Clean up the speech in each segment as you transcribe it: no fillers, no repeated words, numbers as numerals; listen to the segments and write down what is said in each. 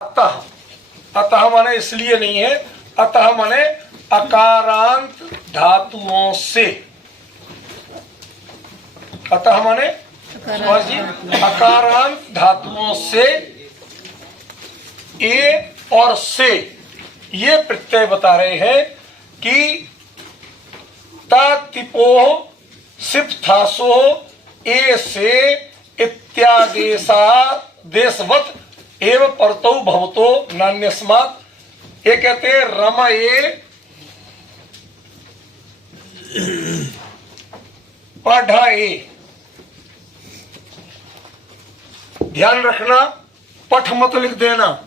अतः अतः माने इसलिए नहीं है, अतः माने अकारांत धातुओं से। अतः माने अकारांत धातुओं से ए और से ये प्रत्यय बता रहे हैं कि तिपोह सिप्थासो ए से इत्यादेशा देशवत एव परतो भवतो नान्यस्मात्। ये कहते हैं रमये पढ़े। ध्यान रखना, पठ मत लिख देना।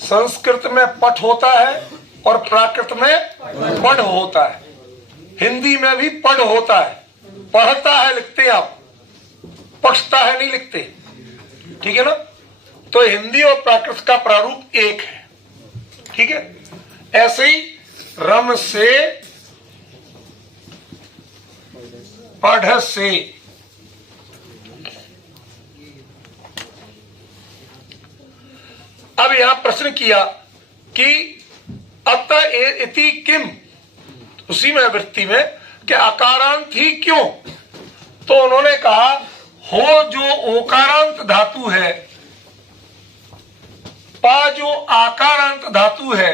संस्कृत में पठ होता है और प्राकृत में पढ़ होता है। हिंदी में भी पढ़ होता है, पढ़ता है लिखते आप, पढ़ता है नहीं लिखते, ठीक है ना। तो हिंदी और प्राकृत का प्रारूप एक है, ठीक है। ऐसे ही रम से पढ़ से। अब यहां प्रश्न किया कि अतः इति किम, उसी में वृत्ति में कि अकारांत ही क्यों। तो उन्होंने कहा हो जो ओकारांत धातु है, पा जो आकारांत धातु है,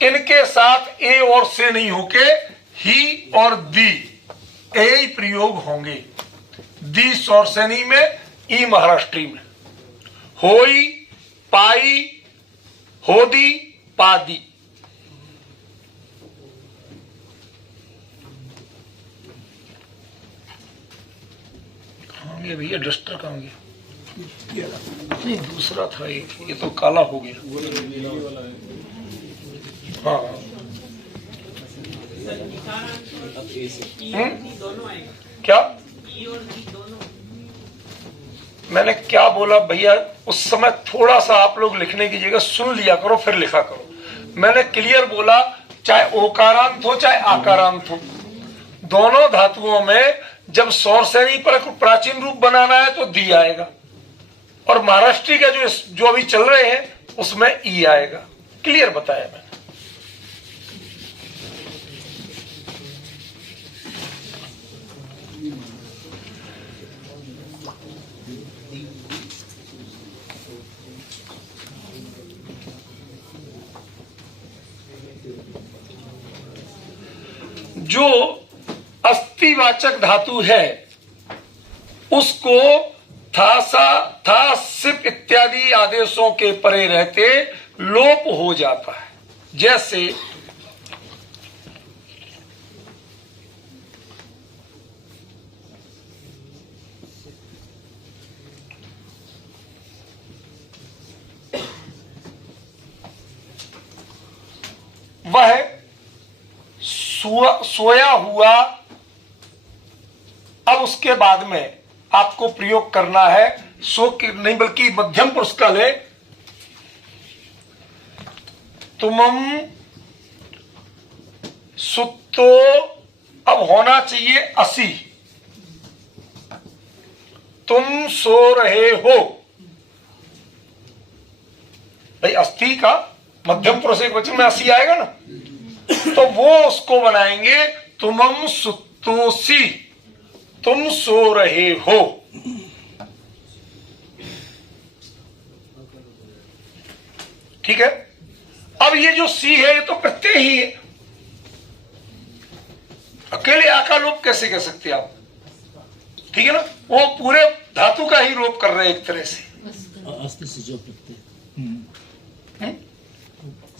इनके साथ ए और से नहीं होके ही और दी ए प्रयोग होंगे। दी सौरसेनी में, ई महाराष्ट्री में। होई, पाई, होदी, पादी। ये भैया डस्टर कहाँ गया? नहीं, दूसरा था एक, ये तो काला हो गया। हाँ, क्या मैंने क्या बोला भैया? उस समय थोड़ा सा आप लोग लिखने की जगह सुन लिया करो, फिर लिखा करो। मैंने क्लियर बोला, चाहे ओकारांत हो चाहे आकारांत हो, दोनों धातुओं में जब सौरसेनी पर प्राचीन रूप बनाना है तो दी आएगा, और महाराष्ट्री का जो अभी चल रहे हैं उसमें ई आएगा। क्लियर बताया मैंने। जो अस्थिवाचक धातु है उसको थासा, था, सिप इत्यादि आदेशों के परे रहते लोप हो जाता है। जैसे वह सोया हुआ। अब उसके बाद में आपको प्रयोग करना है सो कि नहीं, बल्कि मध्यम पुरुष का ले। तुमम सुतो, अब होना चाहिए असी। तुम सो रहे हो। भाई अस्थि का मध्यम पुरुष एक वचन में असी आएगा ना, तो वो उसको बनाएंगे तुमम सुतोसी, तुम सो रहे हो। ठीक है। अब ये जो सी है ये तो प्रत्यय ही है, अकेले आका लोप कैसे कह सकते आप? ठीक है ना, वो पूरे धातु का ही लोप कर रहे हैं एक तरह से। अस्ति से जो प्रत्यय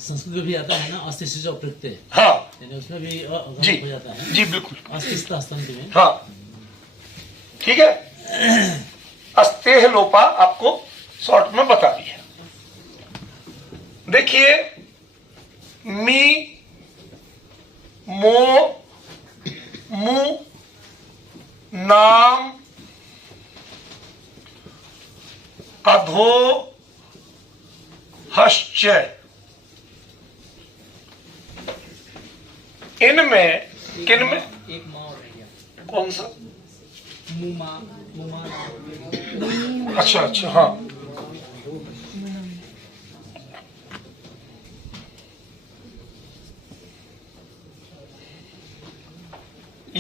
संस्कृत में भी आता है ना, अस्ति से जो प्रत्यय। हाँ, उसमें भी जी हो जाता है। जी बिल्कुल, अस्ति में। हाँ ठीक है। अस्तेह लोपा आपको शॉर्ट में बता दिया। देखिए, मी, मो, मु, नाम, अधो, हश्च, इनमें किन में एक माँ और रह गया। कौन सा? मुमा, अच्छा अच्छा, हाँ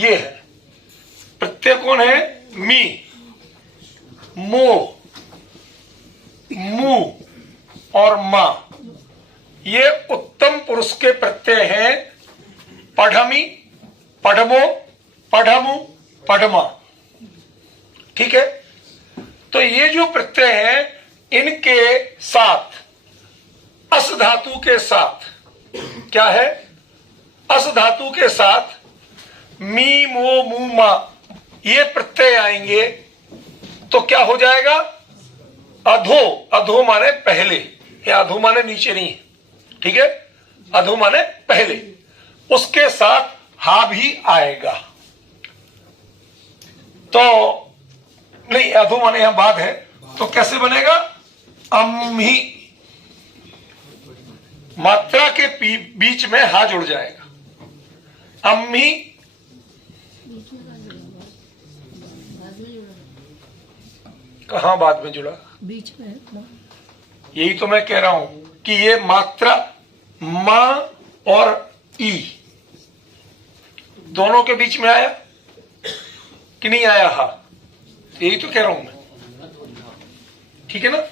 ये है प्रत्यय। कौन है? मी, मो, मु और मा। ये उत्तम पुरुष के प्रत्यय हैं। पढ़मी, पढ़मो, पढ़मु, पढ़मा। ठीक है। तो ये जो प्रत्यय हैं इनके साथ अस धातु के साथ क्या है? अस धातु के साथ मी, मो, मु, मा ये प्रत्यय आएंगे तो क्या हो जाएगा? अधो। अधो माने पहले, या अधो माने नीचे नहीं है। ठीक है। अधो माने पहले, उसके साथ हा भी आएगा। तो नहीं, अधो माने यहां बाद है तो कैसे बनेगा? अम्ही। मात्रा के बीच में हा जुड़ जाएगा। अम्ही। कहां बाद में जुड़ा? बीच में। यही तो मैं कह रहा हूं कि ये मात्रा मा और ई दोनों के बीच में आया कि नहीं आया? हा, यही तो कह रहा हूं मैं। ठीक है ना?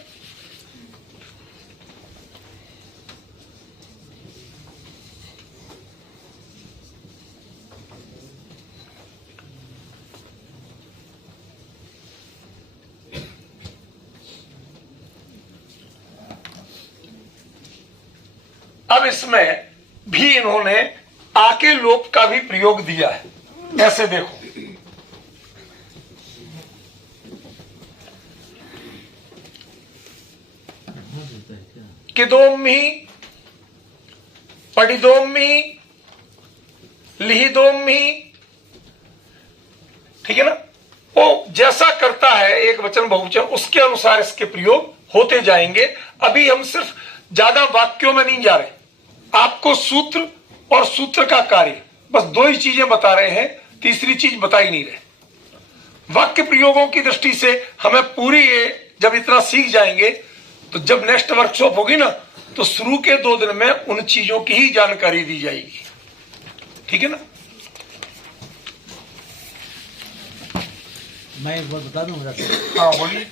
अब इसमें भी इन्होंने आके लोप का भी प्रयोग दिया है। ऐसे देखो, किदोमी, पढ़िदोमी, लिहिदोमी। ठीक है ना? वो जैसा करता है एक वचन बहुवचन उसके अनुसार इसके प्रयोग होते जाएंगे। अभी हम सिर्फ ज्यादा वाक्यों में नहीं जा रहे, आपको सूत्र और सूत्र का कार्य बस दो ही चीजें बता रहे हैं, तीसरी चीज बता ही नहीं रहे। वाक्य प्रयोगों की दृष्टि से हमें पूरी ये जब इतना सीख जाएंगे तो जब नेक्स्ट वर्कशॉप होगी ना तो शुरू के 2 दिन में उन चीजों की ही जानकारी दी जाएगी। ठीक है ना? मैं एक बात बता दूं मेरा? हाँ बोलिए।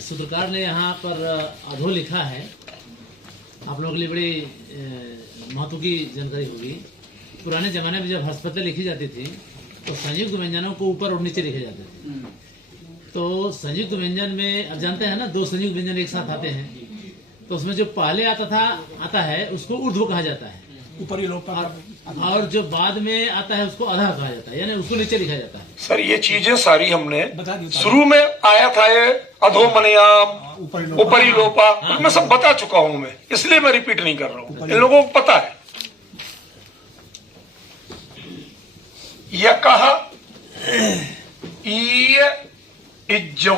सूत्रकार ने यहाँ पर अधो लिखा है। आप लोगों के लिए बड़ी महत्व की जानकारी होगी। पुराने जमाने में जब हस्तपत्र लिखी जाती थी तो संयुक्त व्यंजनों को ऊपर और नीचे लिखे जाते थे। तो संयुक्त व्यंजन में अब जानते हैं ना, 2 संयुक्त व्यंजन एक साथ आते हैं तो उसमें जो पहले आता है उसको ऊर्ध्व कहा जाता है, ऊपरी लोप और जो बाद में आता है उसको अधा कहा जाता है, यानी उसको नीचे लिखा जाता है। सर ये चीजें सारी हमने बता दी। शुरू में आया था ये अधोमनयाम, ऊपरी लोपा, मैं सब बता चुका हूं मैं, इसलिए मैं रिपीट नहीं कर रहा हूं, इन लोगों को पता है। यकह, ईय, इज्जौ।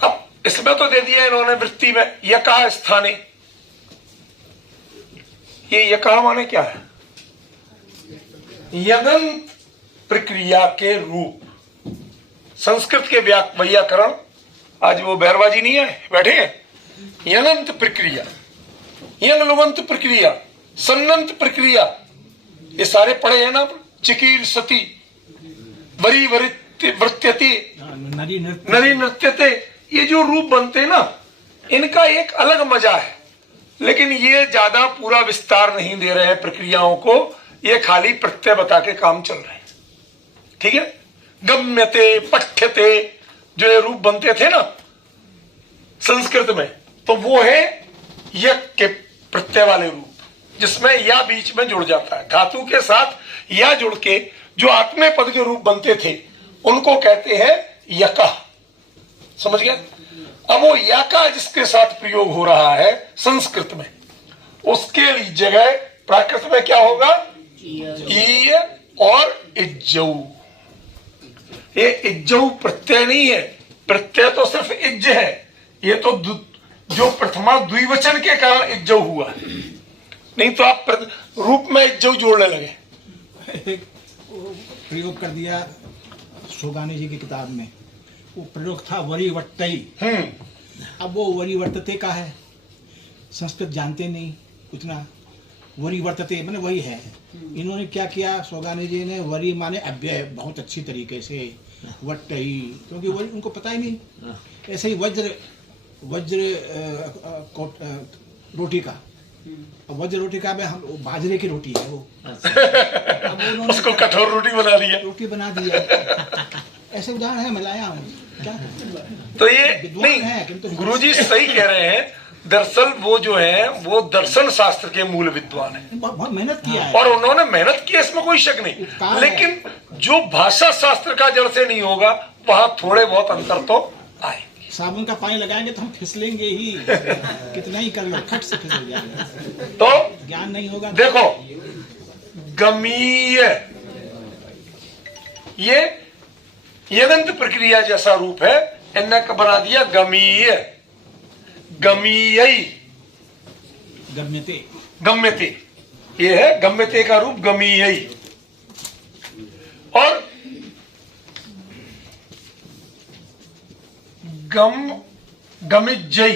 अब इसमें तो दे दिया इन्होंने वृत्ति में यकह स्थाने। ये यकह माने क्या है? यगंत प्रक्रिया के रूप। संस्कृत के व्याकरण, आज वो बैरवाजी नहीं है, बैठे हैं। यगंत प्रक्रिया, यंग लुगंत प्रक्रिया, सन्नंत प्रक्रिया, ये सारे पढ़े हैं ना। चिकीर सती, वरी वृत्यति, नरी नृत्यते, ये जो रूप बनते हैं ना इनका एक अलग मजा है, लेकिन ये ज्यादा पूरा विस्तार नहीं दे रहे हैं प्रक्रियाओं को, ये खाली प्रत्यय बता के काम चल रहे हैं। ठीक है? गम्यते, पठ्यते, जो ये रूप बनते थे ना संस्कृत में, तो वो है यक के प्रत्यय वाले रूप, जिसमें या बीच में जुड़ जाता है। धातु के साथ या जुड़ के जो आत्मे पद के रूप बनते थे उनको कहते हैं यकह। समझ गया? अब वो यका जिसके साथ प्रयोग हो रहा है संस्कृत में, उसके जगह प्राकृत में क्या होगा? ईय और इज्जौ। ये इज्जौ प्रत्यय नहीं है, प्रत्यय तो सिर्फ इज्ज है। ये तो जो प्रथमा द्विवचन के कारण इज्जौ हुआ, नहीं तो आप रूप में इज्जौ जोड़ने लगे। प्रयोग कर दिया सोगानी जी की किताब में, वो प्रयोग था वरीवर्तई। अब वो वरीवर्तते का है, संस्कृत जानते नहीं, उतना वरी वर्तते मैंने वही है। इन्होंने क्या किया, सोगानी जी ने वरी माने अव्यय बहुत अच्छी तरीके से वट ही, क्योंकि वरी उनको पता ही नहीं। ऐसे ही वज्र रोटी का, अब वज्र रोटी का में हम बाजरे की रोटी है वो, अब उन्होंने उसको कठोर रोटी बना दिया। रोटी बना दिया। ऐसे उदाहरण है, मैं लाया हूँ क्या। तो ये विद्वान है, नहीं, किंतु गुरुजी सही कह रहे हैं। दरअसल वो जो है वो दर्शन शास्त्र के मूल विद्वान है बहुत मेहनत किया है। और उन्होंने मेहनत की, इसमें कोई शक नहीं। उपकार है। लेकिन जो भाषा शास्त्र का जड़ से नहीं होगा वहां थोड़े बहुत अंतर तो आए। साबुन का पानी लगाएंगे तो हम फिसलेंगे ही, कितना ही कर लो खट से फिसल जाएंगे। तो ज्ञान नहीं होगा। देखो, गमीय ये यगंत प्रक्रिया जैसा रूप है, इनने बना दिया गमीय, गमीयई, गम्यते, गम्यते, ये है गम्यते का रूप गमीयई। और गमिज्जई,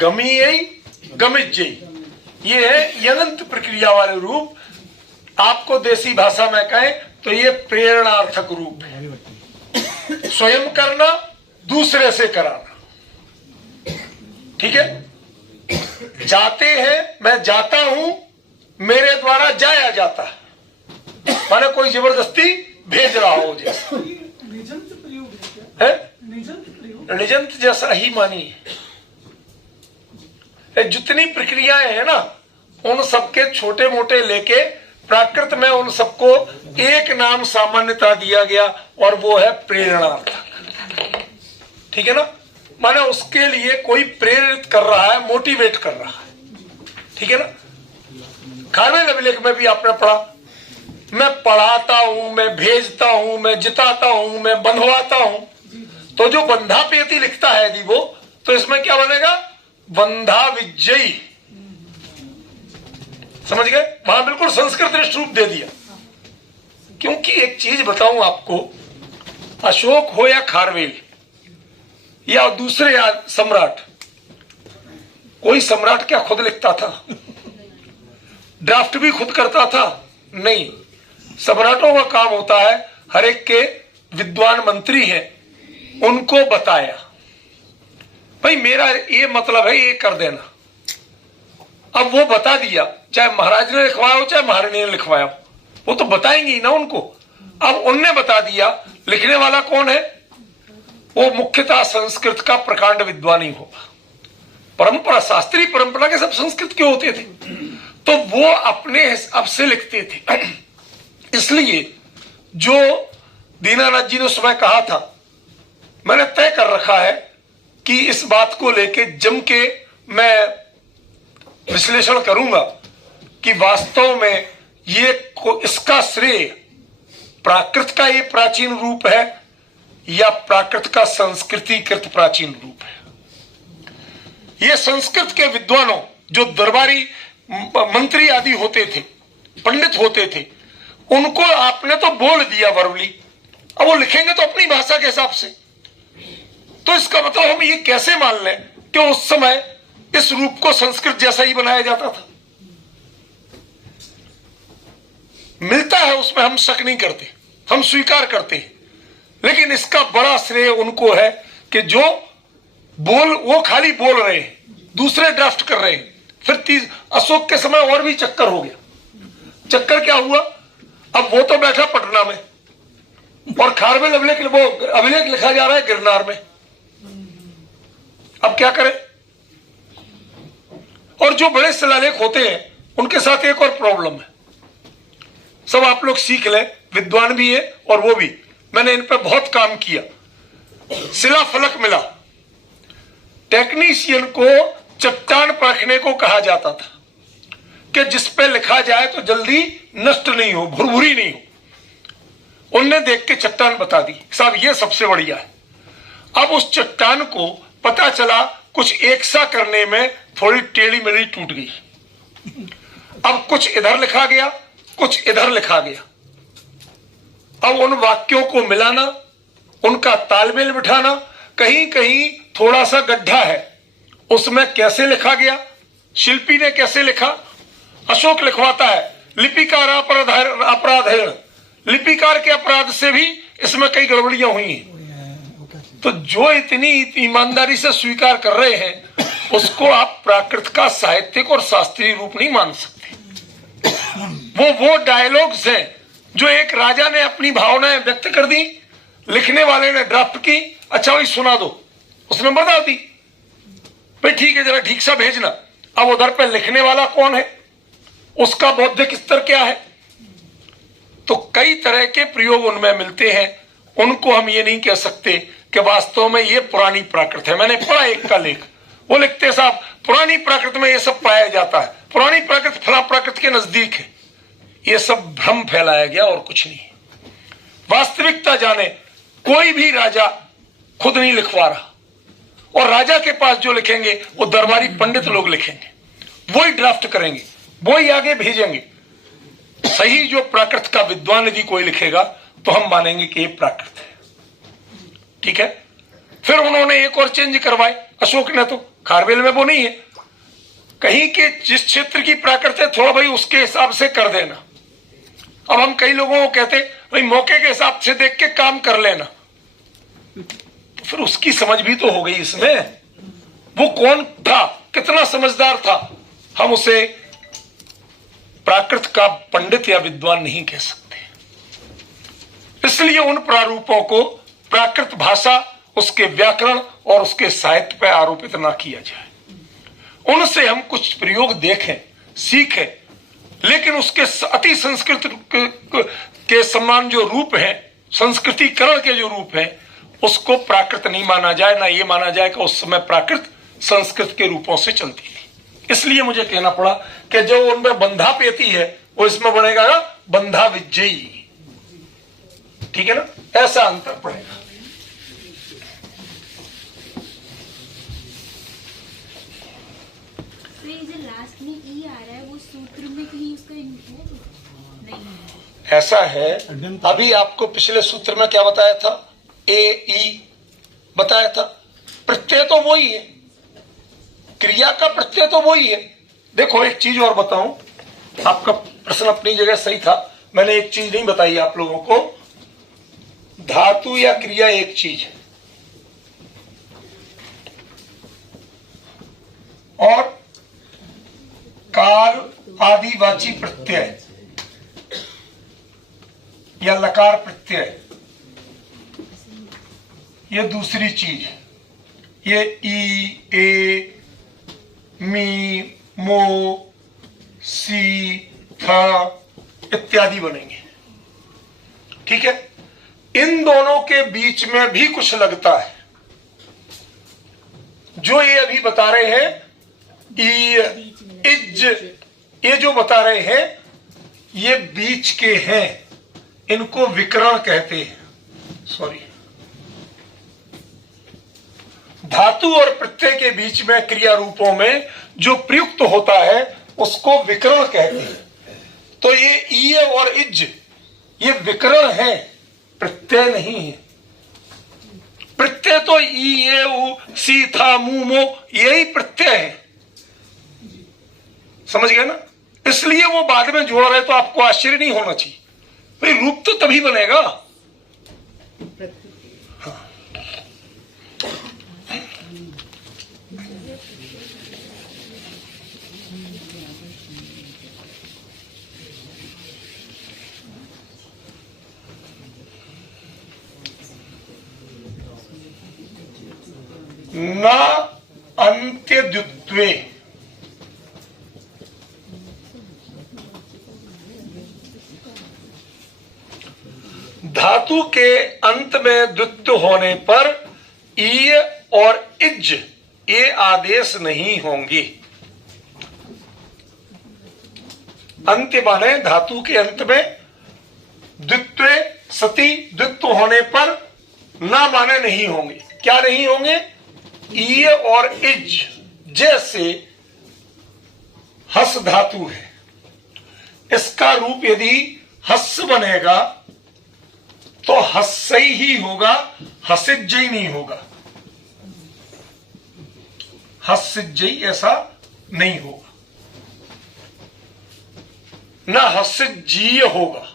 गमीयई, गमिज्जई, ये है यंगंत प्रक्रिया वाले रूप। आपको देसी भाषा में कहें तो ये प्रेरणार्थक रूप है, स्वयं करना, दूसरे से कराना। ठीक है, जाते हैं, मैं जाता हूं, मेरे द्वारा जाया जाता है, माने कोई जबरदस्ती भेज रहा हो जैसा है। निजंत जैसा ही मानिए। जितनी प्रक्रियाएं हैं ना, उन सबके छोटे मोटे लेके प्राकृत में उन सबको एक नाम सामान्यता दिया गया और वो है प्रेरणार्थक। ठीक है ना, माने उसके लिए कोई प्रेरित कर रहा है, मोटिवेट कर रहा है। ठीक है ना, खारवेल अभिलेख में भी आपने पढ़ा, मैं पढ़ाता हूं, मैं भेजता हूं, मैं जिताता हूं, मैं बंधवाता हूं। तो जो बंधा पेती लिखता है यदि वो, तो इसमें क्या बनेगा, बंधा विजयी। समझ गए, वहां बिल्कुल संस्कृत रूप दे दिया। क्योंकि एक चीज बताऊं आपको, अशोक हो या खारवेल या दूसरे सम्राट, कोई सम्राट क्या खुद लिखता था? ड्राफ्ट भी खुद करता था? नहीं। सम्राटों का काम होता है, हर एक के विद्वान मंत्री हैं, उनको बताया, भाई मेरा ये मतलब है, ये कर देना। अब वो बता दिया, चाहे महाराज ने लिखवाया हो चाहे महारानी ने लिखवाया हो, वो तो बताएंगे ही ना उनको। अब उनने बता दिया, लिखने वाला कौन है? वो मुख्यतः संस्कृत का प्रकांड विद्वान ही होगा। परंपरा, शास्त्रीय परंपरा के सब संस्कृत के होते थे, तो वो अपने हिसाब से लिखते थे। इसलिए जो दीनानाथ जी ने उस समय कहा था, मैंने तय कर रखा है कि इस बात को लेके जम के मैं विश्लेषण करूंगा कि वास्तव में ये इसका श्रेय प्राकृत का ये प्राचीन रूप है या प्राकृत का संस्कृतिकृत प्राचीन रूप है। ये संस्कृत के विद्वानों, जो दरबारी मंत्री आदि होते थे, पंडित होते थे, उनको आपने तो बोल दिया वर्बली, अब वो लिखेंगे तो अपनी भाषा के हिसाब से। तो इसका मतलब हम ये कैसे मान लें कि उस समय इस रूप को संस्कृत जैसा ही बनाया जाता था? मिलता है उसमें, हम शक नहीं करते, हम स्वीकार करते हैं। लेकिन इसका बड़ा श्रेय उनको है कि जो वो खाली बोल रहे हैं, दूसरे ड्राफ्ट कर रहे हैं। फिर अशोक के समय और भी चक्कर हो गया। चक्कर क्या हुआ, अब वो तो बैठा पटना में और खारवेल अभिलेख लिखा जा रहा है गिरनार में। अब क्या करें? और जो बड़े शिलालेख होते हैं उनके साथ एक और प्रॉब्लम है, सब आप लोग सीख लें, विद्वान भी है और वो भी, मैंने इन पर बहुत काम किया। शिला फलक मिला, टेक्नीशियन को चट्टान परखने को कहा जाता था कि जिस पे लिखा जाए तो जल्दी नष्ट नहीं हो, भुरभुरी नहीं हो। उनने देख के चट्टान बता दी, साहब ये सबसे बढ़िया है। अब उस चट्टान को पता चला कुछ एक सा करने में थोड़ी टेढ़ी मेढ़ी टूट गई। अब कुछ इधर लिखा गया, कुछ इधर लिखा गया। अब उन वाक्यों को मिलाना, उनका तालमेल बिठाना। कहीं कहीं थोड़ा सा गड्ढा है, उसमें कैसे लिखा गया, शिल्पी ने कैसे लिखा। अशोक लिखवाता है लिपिकार अपराधेण, लिपिकार के अपराध से भी इसमें कई गड़बड़ियां हुई हैं। तो जो इतनी ईमानदारी से स्वीकार कर रहे हैं, उसको आप प्राकृत का साहित्यिक और शास्त्रीय रूप नहीं मान सकते। वो डायलॉग्स हैं जो एक राजा ने अपनी भावनाएं व्यक्त कर दी, लिखने वाले ने ड्राफ्ट की, अच्छा भाई सुना दो, उसने बता दी, भाई ठीक है जरा ठीक सा भेजना। अब उधर पे लिखने वाला कौन है, उसका बौद्धिक स्तर क्या है। तो कई तरह के प्रयोग उनमें मिलते हैं, उनको हम ये नहीं कह सकते कि वास्तव में ये पुरानी प्राकृत है। मैंने पढ़ा एक का लेख, वो लिखते साहब पुरानी प्राकृत में ये सब पाया जाता है, पुरानी प्राकृत फला प्राकृत के नजदीक है। ये सब भ्रम फैलाया गया और कुछ नहीं। वास्तविकता जाने, कोई भी राजा खुद नहीं लिखवा रहा, और राजा के पास जो लिखेंगे वो दरबारी पंडित लोग लिखेंगे, वही ड्राफ्ट करेंगे, वही आगे भेजेंगे। सही जो प्राकृत का विद्वान यदि कोई लिखेगा तो हम मानेंगे कि ये प्राकृत है, ठीक है। फिर उन्होंने एक और चेंज करवाए, अशोक ने तो खारवेल में वो नहीं है, कहीं के जिस क्षेत्र की प्राकृत है थोड़ा भाई उसके हिसाब से कर देना। अब हम कई लोगों को कहते भाई मौके के हिसाब से देख के काम कर लेना, तो फिर उसकी समझ भी तो हो गई इसमें। वो कौन था, कितना समझदार था, हम उसे प्राकृत का पंडित या विद्वान नहीं कह सकते। इसलिए उन प्रारूपों को प्राकृत भाषा, उसके व्याकरण और उसके साहित्य पर आरोपित ना किया जाए। उनसे हम कुछ प्रयोग देखें, सीखें, लेकिन उसके अति संस्कृत के समान जो रूप है, संस्कृतिकरण के जो रूप है, उसको प्राकृत नहीं माना जाए। ना ये माना जाए कि उस समय प्राकृत संस्कृत के रूपों से चलती थी। इसलिए मुझे कहना पड़ा कि जो उनमें बंधा पेती है वो इसमें बनेगा ना बंधा विजयी, ठीक है ना, ऐसा अंतर पड़ेगा। तो ये जो लास्ट में ई आ रहा है वो सूत्र में कहीं उसका नहीं है। ऐसा है, अभी आपको पिछले सूत्र में क्या बताया था, ए ई बताया था, प्रत्यय तो वही है, क्रिया का प्रत्यय तो वही है। देखो एक चीज और बताऊं, आपका प्रश्न अपनी जगह सही था, मैंने एक चीज नहीं बताई आप लोगों को। धातु या क्रिया एक चीज है, और कार आदिवाची प्रत्यय या लकार प्रत्यय ये दूसरी चीज है। ये ई, ए, मी, मो, सी, था इत्यादि बनेंगे, ठीक है। इन दोनों के बीच में भी कुछ लगता है। जो ये अभी बता रहे हैं ई, इज, ये जो बता रहे हैं ये बीच के हैं, इनको विकरण कहते हैं। सॉरी, धातु और प्रत्यय के बीच में क्रिया रूपों में जो प्रयुक्त होता है उसको विकरण कहते हैं। तो ये ई और इज ये विकरण है, प्रत्यय नहीं है। प्रत्यय तो ई, ए, उ, सी, था, मु, मो यही प्रत्यय है, समझ गए ना। इसलिए वो बाद में जोड़ रहे तो आपको आश्चर्य नहीं होना चाहिए, भाई रूप तो तभी बनेगा। न अंत्य द्वित्वे, धातु के अंत में द्वित्व होने पर ई और इज ये आदेश नहीं होंगे। अंत्य माने धातु के अंत में द्वित्व, सती द्वित्व होने पर ना माने नहीं होंगे। क्या नहीं होंगे, ई और इज। जैसे हस धातु है, इसका रूप यदि हस बनेगा तो हस्सई ही होगा, हसिज्जई नहीं होगा। हसिज्जई ऐसा नहीं होगा, ना हसिज्जीय होगा,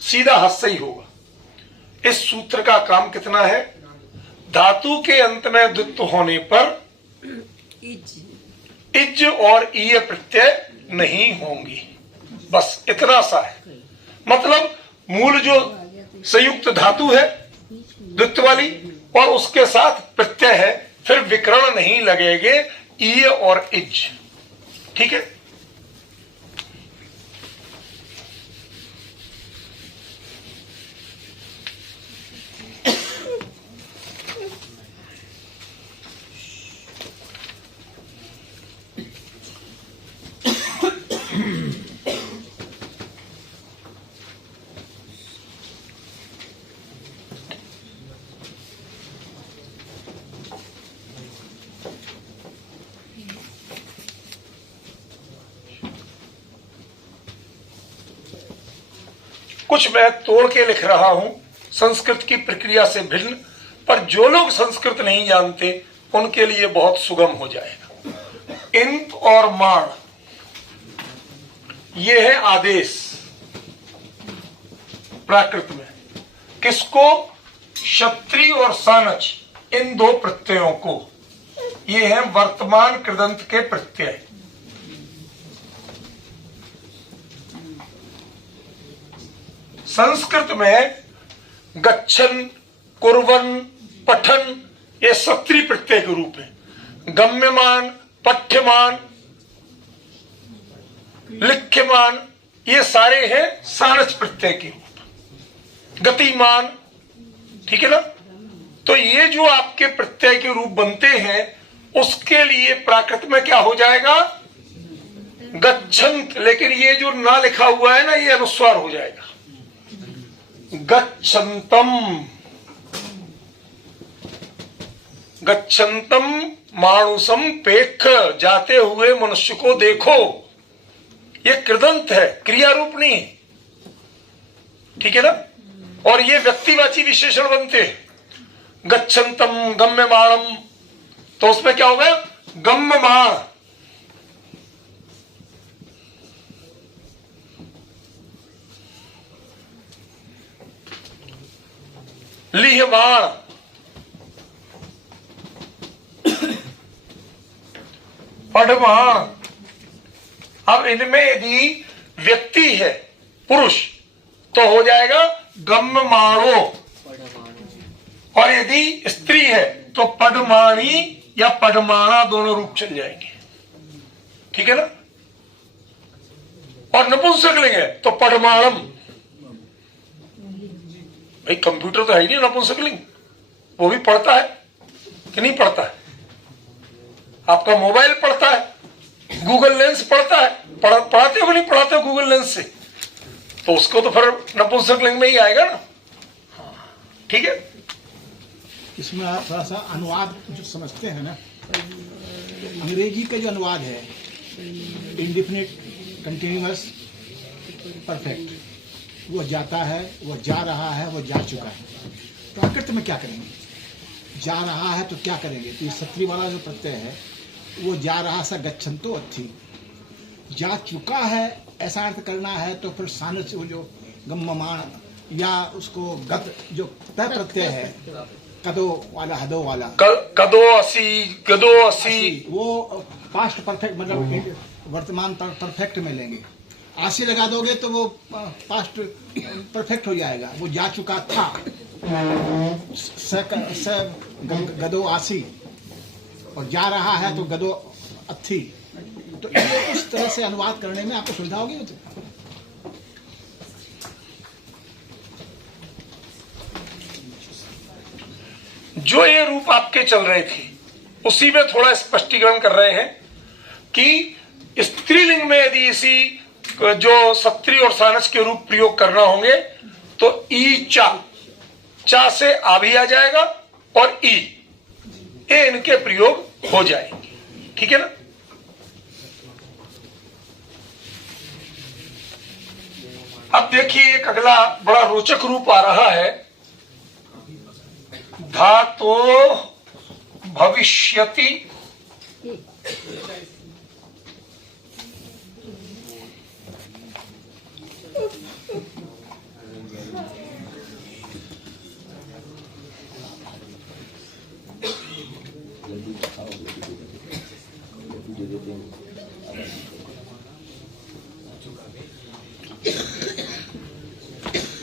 सीधा हस्सई होगा। इस सूत्र का काम कितना है? धातु के अंत में द्वित्व होने पर इज और ईय प्रत्यय नहीं होंगी, बस इतना सा है। मतलब मूल जो संयुक्त धातु है द्वित्व वाली और उसके साथ प्रत्यय है, फिर विकर्ण नहीं लगेंगे ईय और इज। ठीक है। कुछ मैं तोड़ के लिख रहा हूं संस्कृत की प्रक्रिया से भिन्न, पर जो लोग संस्कृत नहीं जानते उनके लिए बहुत सुगम हो जाएगा। इंत और माण ये है आदेश प्राकृत में। किसको? क्षत्रिय और सानच, इन दो प्रत्ययों को। ये है वर्तमान कृदंत के प्रत्यय। संस्कृत में गच्छन, कुर्वन्, पठन ये सत्री प्रत्यय के रूप में। गम्यमान, पठ्यमान, लिख्यमान ये सारे हैं सानच प्रत्यय के रूप। गतिमान, ठीक है ना। तो ये जो आपके प्रत्यय के रूप बनते हैं उसके लिए प्राकृत में क्या हो जाएगा? गच्छन्त। लेकिन ये जो ना लिखा हुआ है ना, ये अनुस्वार हो जाएगा। गच्छन्तम, गच्छन्तम मानुषम पेख, जाते हुए मनुष्य को देखो। ये कृदंत है, क्रिया रूप नहीं है। ठीक है ना। और ये व्यक्तिवाची विशेषण बनते हैं। गच्छन्तम गम्यमाणम, तो उसमें क्या होगा? गम्यमाण। लिहवाण, पढ़वाण। अब इनमें यदि व्यक्ति है पुरुष तो हो जाएगा गम्यमाणो, और यदि स्त्री है तो पढ़माणी या पढ़माणा, दोनों रूप चल जाएंगे। ठीक है ना। और नपुंसकलिंग है तो पढ़माणम। भाई कंप्यूटर तो है ही नहीं नपुंसकलिंग, वो भी पढ़ता है कि नहीं पढ़ता है? आपका मोबाइल पढ़ता है, गूगल लेंस पढ़ता है, पढ़ाते हो कि नहीं पढ़ाते हो गूगल लेंस से? तो उसको तो फिर नपुंसकलिंग में ही आएगा ना। ठीक है। इसमें आप थोड़ा सा अनुवाद जो समझते हैं ना, अंग्रेजी का जो अनुवाद है इंडिफिनिट, कंटिन्यूअस, परफेक्ट, वो जाता है, वो जा रहा है, वो जा चुका है। प्राकृत में क्या करेंगे? जा रहा है तो क्या करेंगे? तो ये सत्री वाला जो प्रत्यय है वो जा रहा सा गच्छन्तो अर्थी, जा चुका है ऐसा अर्थ करना है तो फिर सानच, वो जो गम्यमाण या उसको गत जो तय प्रत्यय है, कदो वाला, हदो वाला, कदो असी, गदो असी, वो पास्ट परफेक्ट, मतलब वर्तमान परफेक्ट में लेंगे। आसी लगा दोगे तो वो पास्ट परफेक्ट हो जाएगा। वो जा चुका था, गदो आसी, और जा रहा है तो गदो अथी। तो इस तरह से अनुवाद करने में आपको सुविधा होगी। जो ये रूप आपके चल रहे थे उसी में थोड़ा स्पष्टीकरण कर रहे हैं कि स्त्रीलिंग में यदि इसी जो सत्री और सानस के रूप प्रयोग करना होंगे तो ई चा, चा से आ भी आ जाएगा और ई, ये इनके प्रयोग हो जाएंगे। ठीक है ना। अब देखिए एक अगला बड़ा रोचक रूप आ रहा है धातो भविष्यति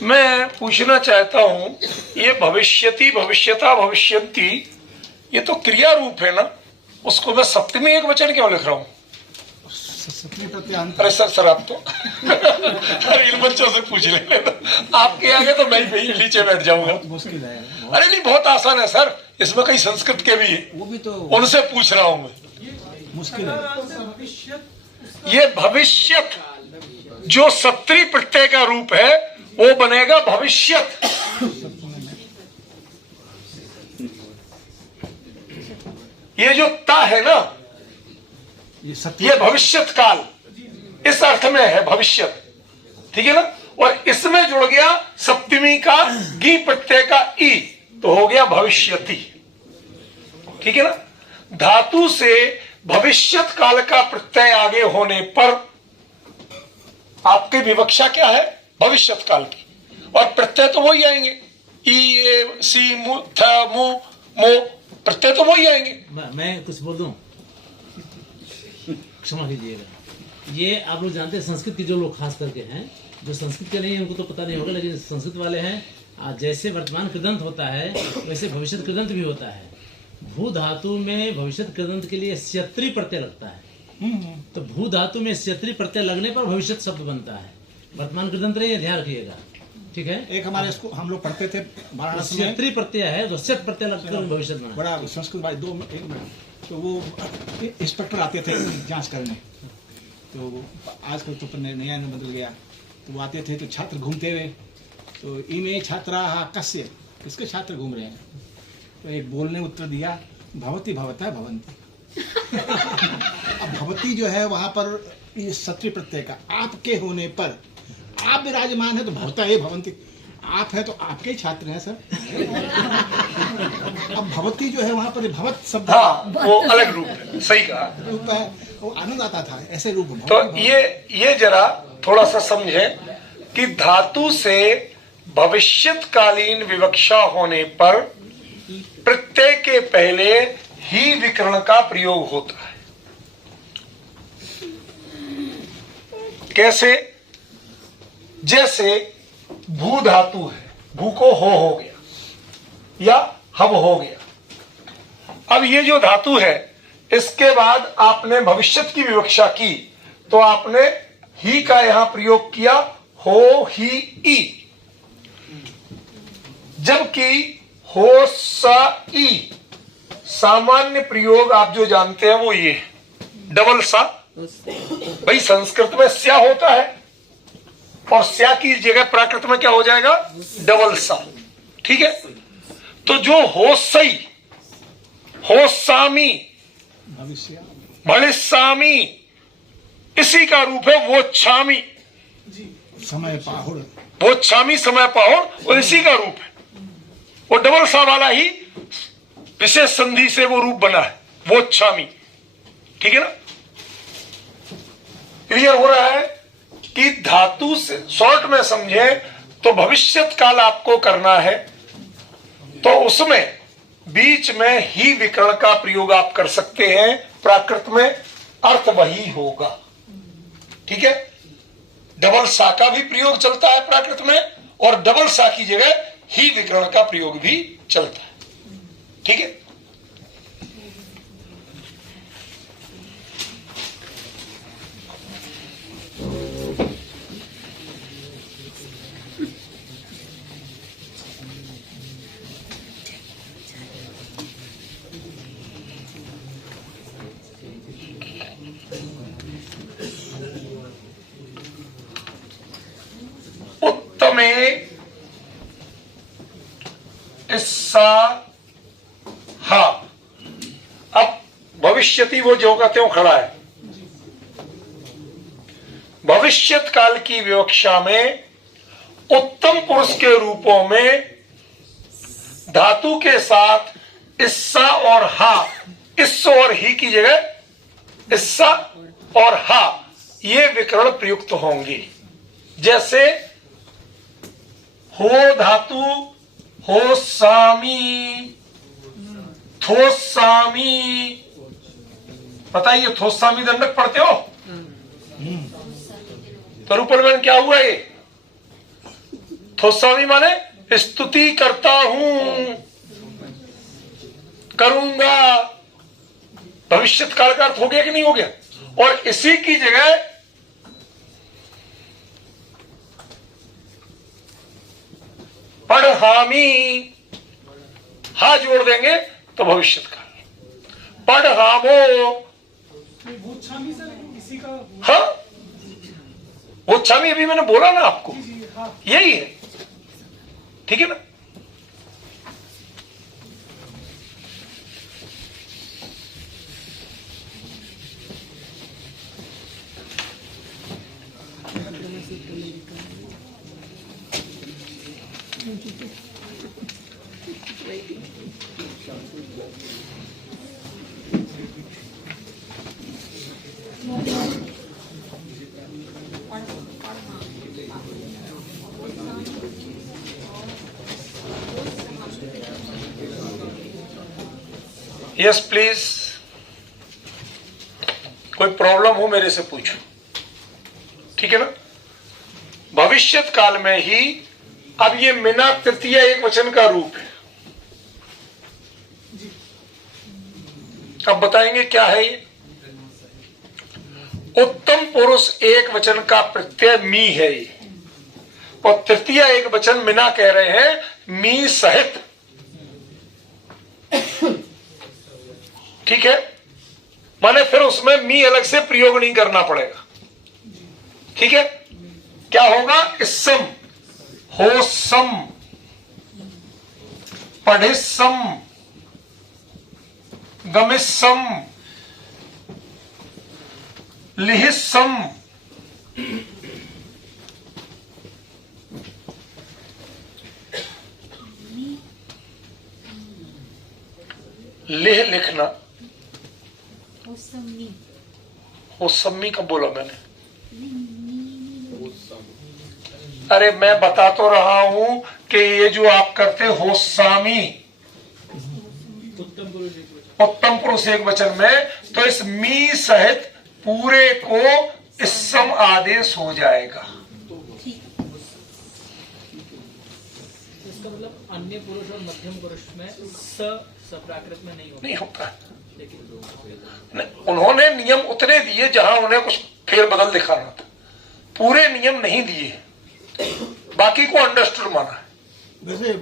मैं पूछना चाहता हूं, ये भविष्यति, भविष्यता, भविष्यन्ति, ये तो क्रिया रूप है ना, उसको मैं सप्तमी एक वचन क्यों लिख रहा हूं? सप्तमी प्रत्यय। अरे सर आप तो अरे इन बच्चों से पूछ लेंगे, आपके आगे तो मैं ही नीचे बैठ जाऊंगा। मुश्किल है। अरे नहीं, बहुत आसान है सर, इसमें कई संस्कृत के भी है, वो भी तो उनसे पूछ रहा हूं मैं। मुश्किल है। ये भविष्यत जो सत्री प्रत्यय का रूप है वो बनेगा भविष्यत। ये जो ता है ना, ये भविष्यत काल इस अर्थ में है भविष्यत, ठीक है ना। और इसमें जुड़ गया सप्तमी का गी प्रत्यय का ई, तो हो गया भविष्यति, ठीक है ना। धातु से भविष्यत काल का प्रत्यय आगे होने पर आपकी विवक्षा क्या है? भविष्यत काल की। और प्रत्यय तो वही आएंगे, ई ए सी मु थ मु मो, प्रत्यय तो वही आएंगे। मैं कुछ बोल दूं, क्षमा कीजिएगा। ये आप लोग जानते हैं, संस्कृत के जो लोग खास करके हैं, जो संस्कृत के नहीं है उनको तो पता नहीं होगा, लेकिन संस्कृत वाले हैं, जैसे वर्तमान कृदंत होता है वैसे भविष्यत कृदंत भी होता है। भू धातु में भविष्यत कृदंत के लिए स्यत्री प्रत्यय लगता है, तो भू धातु में स्यत्री प्रत्यय लगने पर भविष्यत शब्द बनता है। वर्तमान कृदंत नहीं है, ध्यान रखिएगा, ठीक है। एक हमारे इसको हम लोग पढ़ते थे वाराणसी में, स्यत्री प्रत्यय है, तो स्यत प्रत्यय लगकर भविष्यत बना। बड़ा संस्कृत भाई 2 एक मिनट, तो वो इंस्पेक्टर आते थे जांच करने, तो आजकल तो नया बदल गया, तो वो आते थे तो छात्र घूमते हुए, तो इमे छात्रा कस्य, किसके छात्र घूम रहे हैं? तो एक बोल ने उत्तर दिया, भवती भवता भवंती। अब भवती जो है वहां पर ये सत्री प्रत्यय का आपके होने पर, आप विराजमान है तो भवता है भवंती, आप है तो आपके ही छात्र हैं सर। अब भवती जो है वहां पर भवत शब्द, हाँ, वो अलग रूप है, सही कहा, रूप है, वो आनंद आता था ऐसे रूप। तो ये जरा थोड़ा सा समझे कि धातु से भविष्यतकालीन विवक्षा होने पर प्रत्यय के पहले ही विकर्ण का प्रयोग होता है। कैसे? जैसे भू धातु है, भू को हो गया या हव हो गया। अब ये जो धातु है, इसके बाद आपने भविष्यत की विवक्षा की, तो आपने ही का यहां प्रयोग किया, हो ही ई, जबकि हो सा ई सामान्य प्रयोग आप जो जानते हैं वो ये डबल सा। भाई संस्कृत में स्या होता है और स्या की जगह प्राकृत में क्या हो जाएगा? डबल सा, ठीक है। तो जो हो सई, हो सामी, भविष्यामी, इसी का रूप है वो छामी, समय पाहुड़, वो छामी समय पाहुड़, और इसी का रूप है वो डबल सा वाला ही विशेष संधि से वो रूप बना है, वो छामी, ठीक है ना। क्लियर हो रहा है कि धातु से शॉर्ट में समझे तो भविष्यत काल आपको करना है, तो उसमें बीच में ही विकर्ण का प्रयोग आप कर सकते हैं, प्राकृत में अर्थ वही होगा, ठीक है। डबल सा का भी प्रयोग चलता है प्राकृत में, और डबल सा की जगह ही विकर्ण का प्रयोग भी चलता है, ठीक है। उत्तमे सा हा। अब भविष्यति वो जो कहते हो खड़ा है। भविष्यत काल की विवक्षा में उत्तम पुरुष के रूपों में धातु के साथ इस्सा और हा, इस और ही की जगह इस्सा और हा ये विकरण प्रयुक्त होंगे। जैसे हो धातु हो सामी, थोसामी। बताइए थोसामी दंडक पढ़ते हो? तो रूपण क्या हुआ ये? थोसामी माने स्तुति करता हूं, करूंगा। भविष्यत काल का अर्थ हो गया कि नहीं हो गया? और इसी की जगह पढ़हामी, हा जोड़ देंगे तो भविष्यत काल। पढ़हामो, हाँ वो छामी अभी मैंने बोला ना आपको, यही है। ठीक है ना? यस प्लीज, कोई प्रॉब्लम हो मेरे से पूछो। ठीक है ना? भविष्यत काल में ही अब ये मिना तृतीय एक वचन का रूप है। अब बताएंगे क्या है ये। उत्तम पुरुष एक वचन का प्रत्यय मी है ये, और तृतीय एक वचन मिना कह रहे हैं मी सहित। ठीक है? माने फिर उसमें मी अलग से प्रयोग नहीं करना पड़ेगा। ठीक है? क्या होगा? इस्सम, होसम, पढ़िस्सम, गमिस्सम, लिहिस्सम। लिह लिखना, होसम्मी कब बोला मैंने? अरे मैं बता तो रहा हूं कि ये जो आप करते होसामी, उत्तम पुरुष एक वचन में, तो इस मी सहित पूरे को इस्सम आदेश हो जाएगा। इसका मतलब अन्य पुरुष और मध्यम पुरुष में सप्राकृत में नहीं होता। नहीं, उन्होंने नियम उतने दिए जहां उन्हें कुछ फेरबदल दिखाना था, पूरे नियम नहीं दिए, बाकी को अंडरस्टूड माना है। वैसे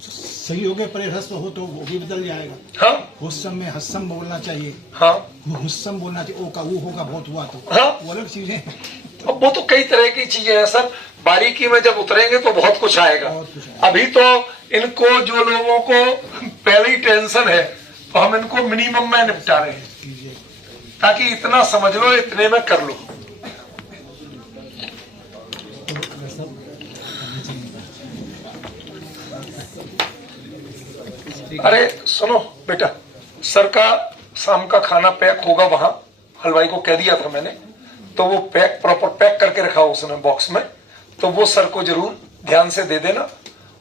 सही हो गए परे ह्रस्व हो तो वो भी बदल जाएगा। हाँ, हुस्सम में हस्सम बोलना चाहिए। हाँ, हुस्सम बोलना चाहिए। ओ का वो होगा बहुत हुआ तो हाँ, वो अलग चीजें। अब वो तो कई तरह की चीजें हैं सर, बारीकी में जब उतरेंगे तो बहुत कुछ आएगा। अभी तो इनको जो लोगों को पहले ही टेंशन है, तो हम इनको मिनिमम में निपटा रहे हैं, ताकि इतना समझ लो, इतने में कर लो। अरे सुनो बेटा, सर का शाम का खाना पैक होगा वहां, हलवाई को कह दिया था मैंने, तो वो पैक प्रॉपर पैक करके रखा उसने बॉक्स में, तो वो सर को जरूर ध्यान से दे देना।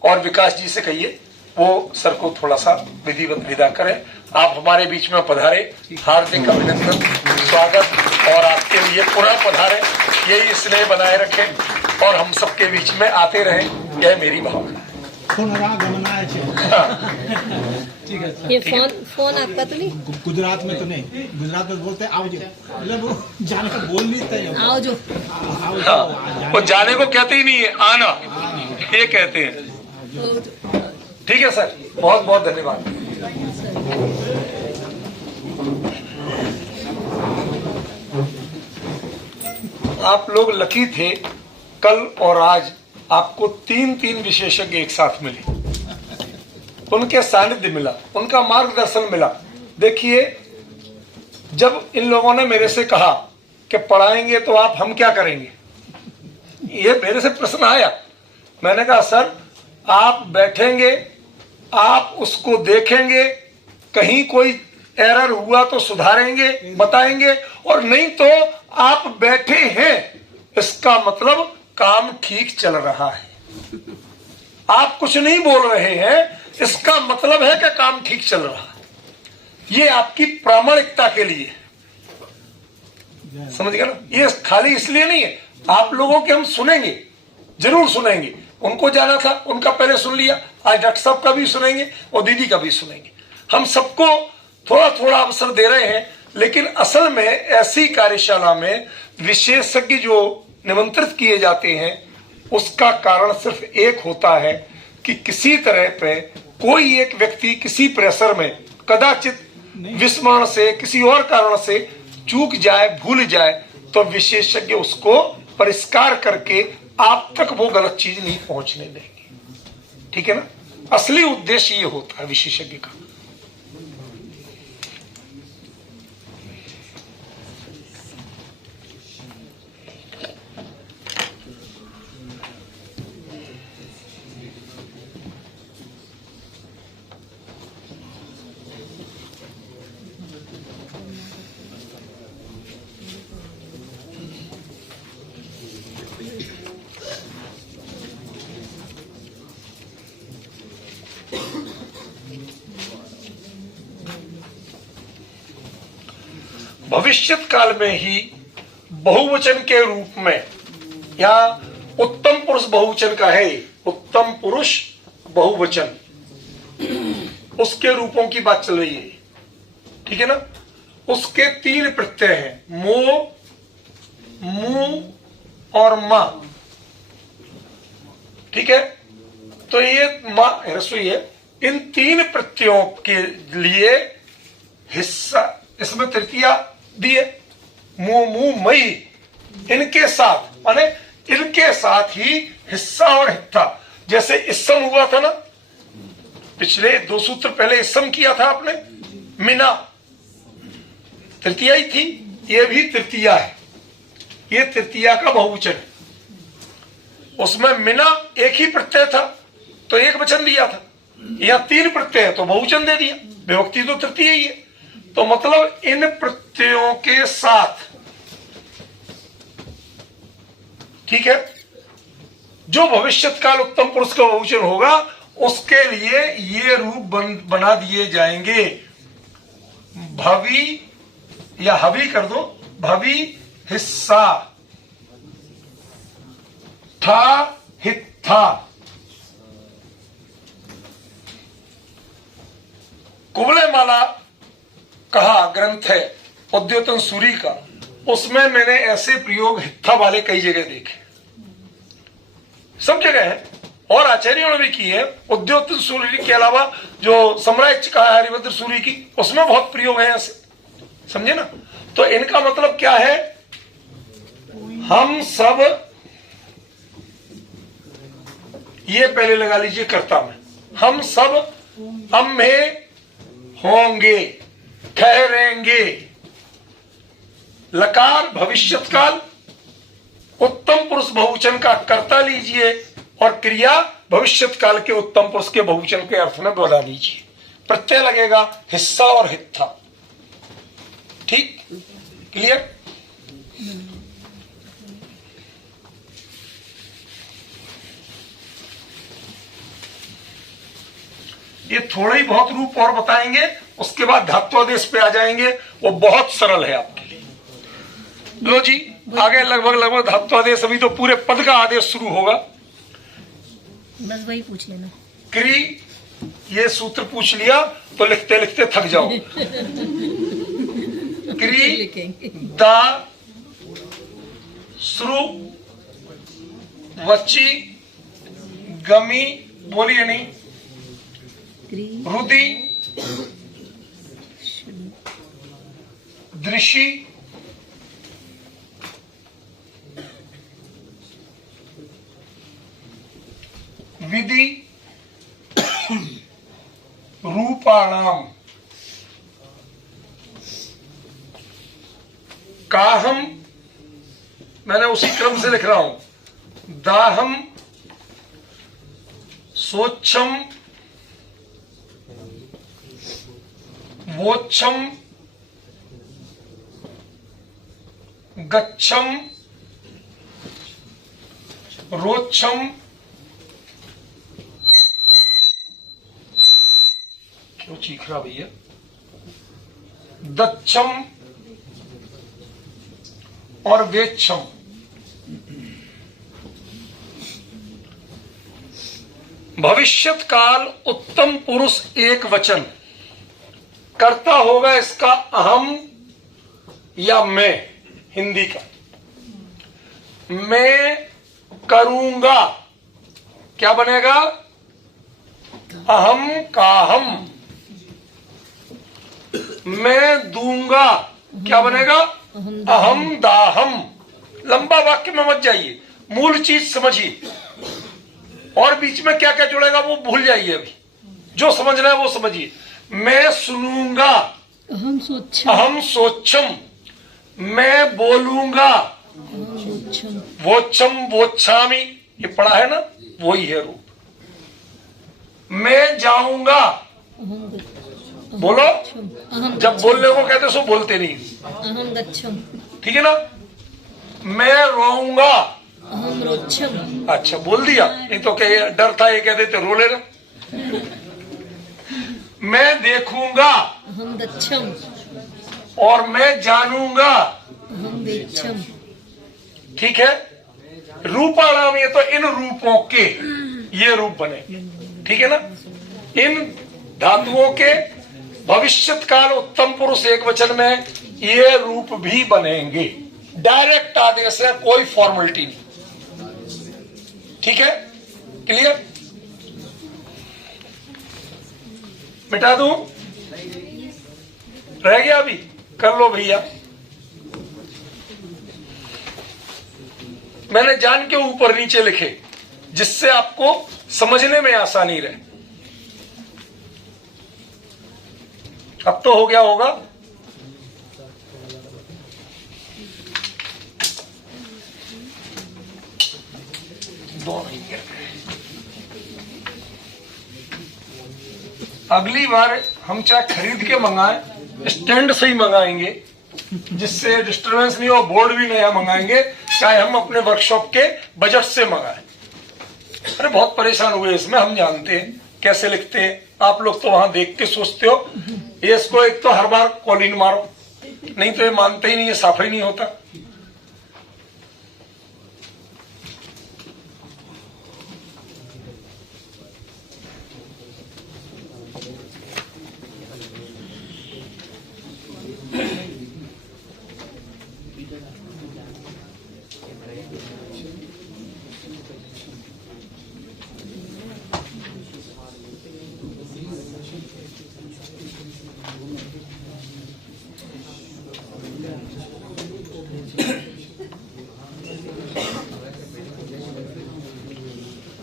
और विकास जी से कहिए वो सर को थोड़ा सा विधिवत विदा करें। आप हमारे बीच में पधारे, हार्दिक अभिनंदन, स्वागत, और आपके लिए पुनः पधारे, यही स्नेह बनाए रखें और हम सबके बीच में आते रहें, यह मेरी भावना है। ये फोन आपका तो नहीं? गुजरात में तो नहीं, गुजरात में बोलते हैं आओ जो, मतलब वो जाने को बोल नहीं सकते। आओ जो, हाँ, वो जाने को कहते ही नहीं है, आना ये कहते हैं। ठीक है सर, बहुत बहुत धन्यवाद। आप लोग लकी थे, कल और आज आपको तीन विशेषज्ञ एक साथ मिले, उनके सानिध्य मिला, उनका मार्गदर्शन मिला। देखिए, जब इन लोगों ने मेरे से कहा कि पढ़ाएंगे तो आप हम क्या करेंगे, ये मेरे से प्रश्न आया। मैंने कहा सर आप बैठेंगे आप उसको देखेंगे, कहीं कोई एरर हुआ तो सुधारेंगे, बताएंगे, और नहीं तो आप बैठे हैं, इसका मतलब काम ठीक चल रहा है। आप कुछ नहीं बोल रहे हैं, इसका मतलब है कि काम ठीक चल रहा है। ये आपकी प्रामाणिकता के लिए, समझ गए ना? ये खाली इसलिए नहीं है। आप लोगों के हम सुनेंगे, जरूर सुनेंगे। उनको जाना था, उनका पहले सुन लिया, आज डॉक्टर साहब का भी सुनेंगे और दीदी का भी सुनेंगे। हम सबको थोड़ा थोड़ा अवसर दे रहे हैं, लेकिन असल में ऐसी कार्यशाला में विशेषज्ञ जो निमंत्रित किए जाते हैं, उसका कारण सिर्फ एक होता है कि किसी तरह पे कोई एक व्यक्ति किसी प्रेशर में कदाचित विस्मरण से, किसी और कारण से चूक जाए, भूल जाए, तो विशेषज्ञ उसको परिष्कार करके आप तक वो गलत चीज नहीं पहुंचने देंगे। ठीक है ना? असली उद्देश्य ये होता है विशेषज्ञ का। भविष्यत काल में ही बहुवचन के रूप में, या उत्तम पुरुष बहुवचन का है, उत्तम पुरुष बहुवचन, उसके रूपों की बात चल रही है। ठीक है ना? उसके 3 प्रत्यय हैं, मो, मु और मा। ठीक है? तो ये मा रसोई है। इन 3 प्रत्ययों के लिए हिस्सा इसमें तृतीया दिए, मु मु मई, इनके साथ, माने इनके साथ ही हिस्सा और हित्ता। जैसे इस्सम हुआ था ना, पिछले 2 सूत्र पहले इस्सम किया था आपने, मिना तृतीया ही थी, ये भी तृतीया है, ये तृतीया का बहुवचन है। उसमें मिना एक ही प्रत्यय था तो एक वचन दिया था, यहां 3 प्रत्यय है तो बहुवचन दे दिया, विभक्ति तो तृतीय ही है। तो मतलब इन प्रत्ययों के साथ, ठीक है, जो भविष्यत काल उत्तम पुरुष का बहुवचन होगा, उसके लिए ये रूप बना दिए जाएंगे। भवि या हवि कर दो, भवि हिस्सा, था हित्था। कुवलय माला कहा ग्रंथ है उद्योतन सूरी का, उसमें मैंने ऐसे प्रयोग हित्था वाले कई जगह देखे, सब जगह है, और आचार्यों ने भी की है। उद्योतन सूरी के अलावा जो सम्राट कहा है हरिभद्र सूरी की, उसमें बहुत प्रयोग है ऐसे, समझे ना? तो इनका मतलब क्या है? हम सब, ये पहले लगा लीजिए कर्ता में, हम सब हम में होंगे, ठहरेंगे। लकार भविष्यत काल, उत्तम पुरुष बहुवचन का कर्ता लीजिए और क्रिया भविष्यत काल के उत्तम पुरुष के बहुवचन के अर्थ में बना लीजिए। प्रत्यय लगेगा हिस्सा और हित्था। ठीक, क्लियर? ये थोड़े ही बहुत रूप और बताएंगे, उसके बाद धात्वादेश पे आ जाएंगे, वो बहुत सरल है आपके लिए। लो जी, आगे लगभग धात्वादेश, अभी तो पूरे पद का आदेश शुरू होगा। बस वही पूछ लेना। क्री, ये सूत्र पूछ लिया तो लिखते लिखते थक जाओ। क्री, दा, श्रु, वची, गमी, बोलिए नहीं, रुदि, दृषि, विधि, रूपाणाम, काहम, मैंने उसी क्रम से लिख रहा हूं, दाहम, सोच्छम, वोच्छम, गच्छम, रोच्छम, क्यों चीख रहा भैया, दच्छम और वेच्छम। भविष्यत काल उत्तम पुरुष एक वचन, कर्ता होगा इसका अहम या मैं, हिंदी का। मैं करूंगा क्या बनेगा, अहम काहम। मैं दूंगा क्या बनेगा, अहम दाहम। लंबा वाक्य में मत जाइए, मूल चीज समझिए, और बीच में क्या क्या जुड़ेगा वो भूल जाइए। अभी जो समझना है वो समझिए। मैं सुनूंगा, अहम सोच्छम, अहम सोच्छम। मैं बोलूंगा, वोच्छम वोच्छामी। ये पढ़ा है ना, वही है रूप। मैं जाऊंगा, बोलो। जब बोलने को कहते सो बोलते नहीं, अहम गच्छम, ठीक है ना। मैं रोऊंगा, अहम रोच्छम। अच्छा बोल दिया, नहीं तो क्या डर था ये कह देते रो लेना। मैं देखूंगा, अहम गच्छम, और मैं जानूंगा, अहम वेच्छम। ठीक है। रूपाणाम, ये तो इन रूपों के ये रूप बने, ठीक है ना। इन धातुओं के भविष्यत काल उत्तम पुरुष एक वचन में ये रूप भी बनेंगे। डायरेक्ट आदेश है, कोई फॉर्मेलिटी नहीं, ठीक है। क्लियर, मिटा दूं, रह गया अभी, कर लो भैया। मैंने जान के ऊपर नीचे लिखे जिससे आपको समझने में आसानी रहे। अब तो हो गया होगा। दो नहीं गए। अगली बार हम चाहे खरीद के मंगाएं, स्टैंड से ही मंगाएंगे जिससे डिस्टरबेंस नहीं हो। बोर्ड भी नया मंगाएंगे, चाहे हम अपने वर्कशॉप के बजट से मंगाएं। अरे बहुत परेशान हुए इसमें, हम जानते हैं कैसे लिखते हैं। आप लोग तो वहां देख के सोचते हो ये इसको एक तो हर बार कॉलिन मारो, नहीं तो ये मानते ही नहीं, ये साफ ही नहीं होता।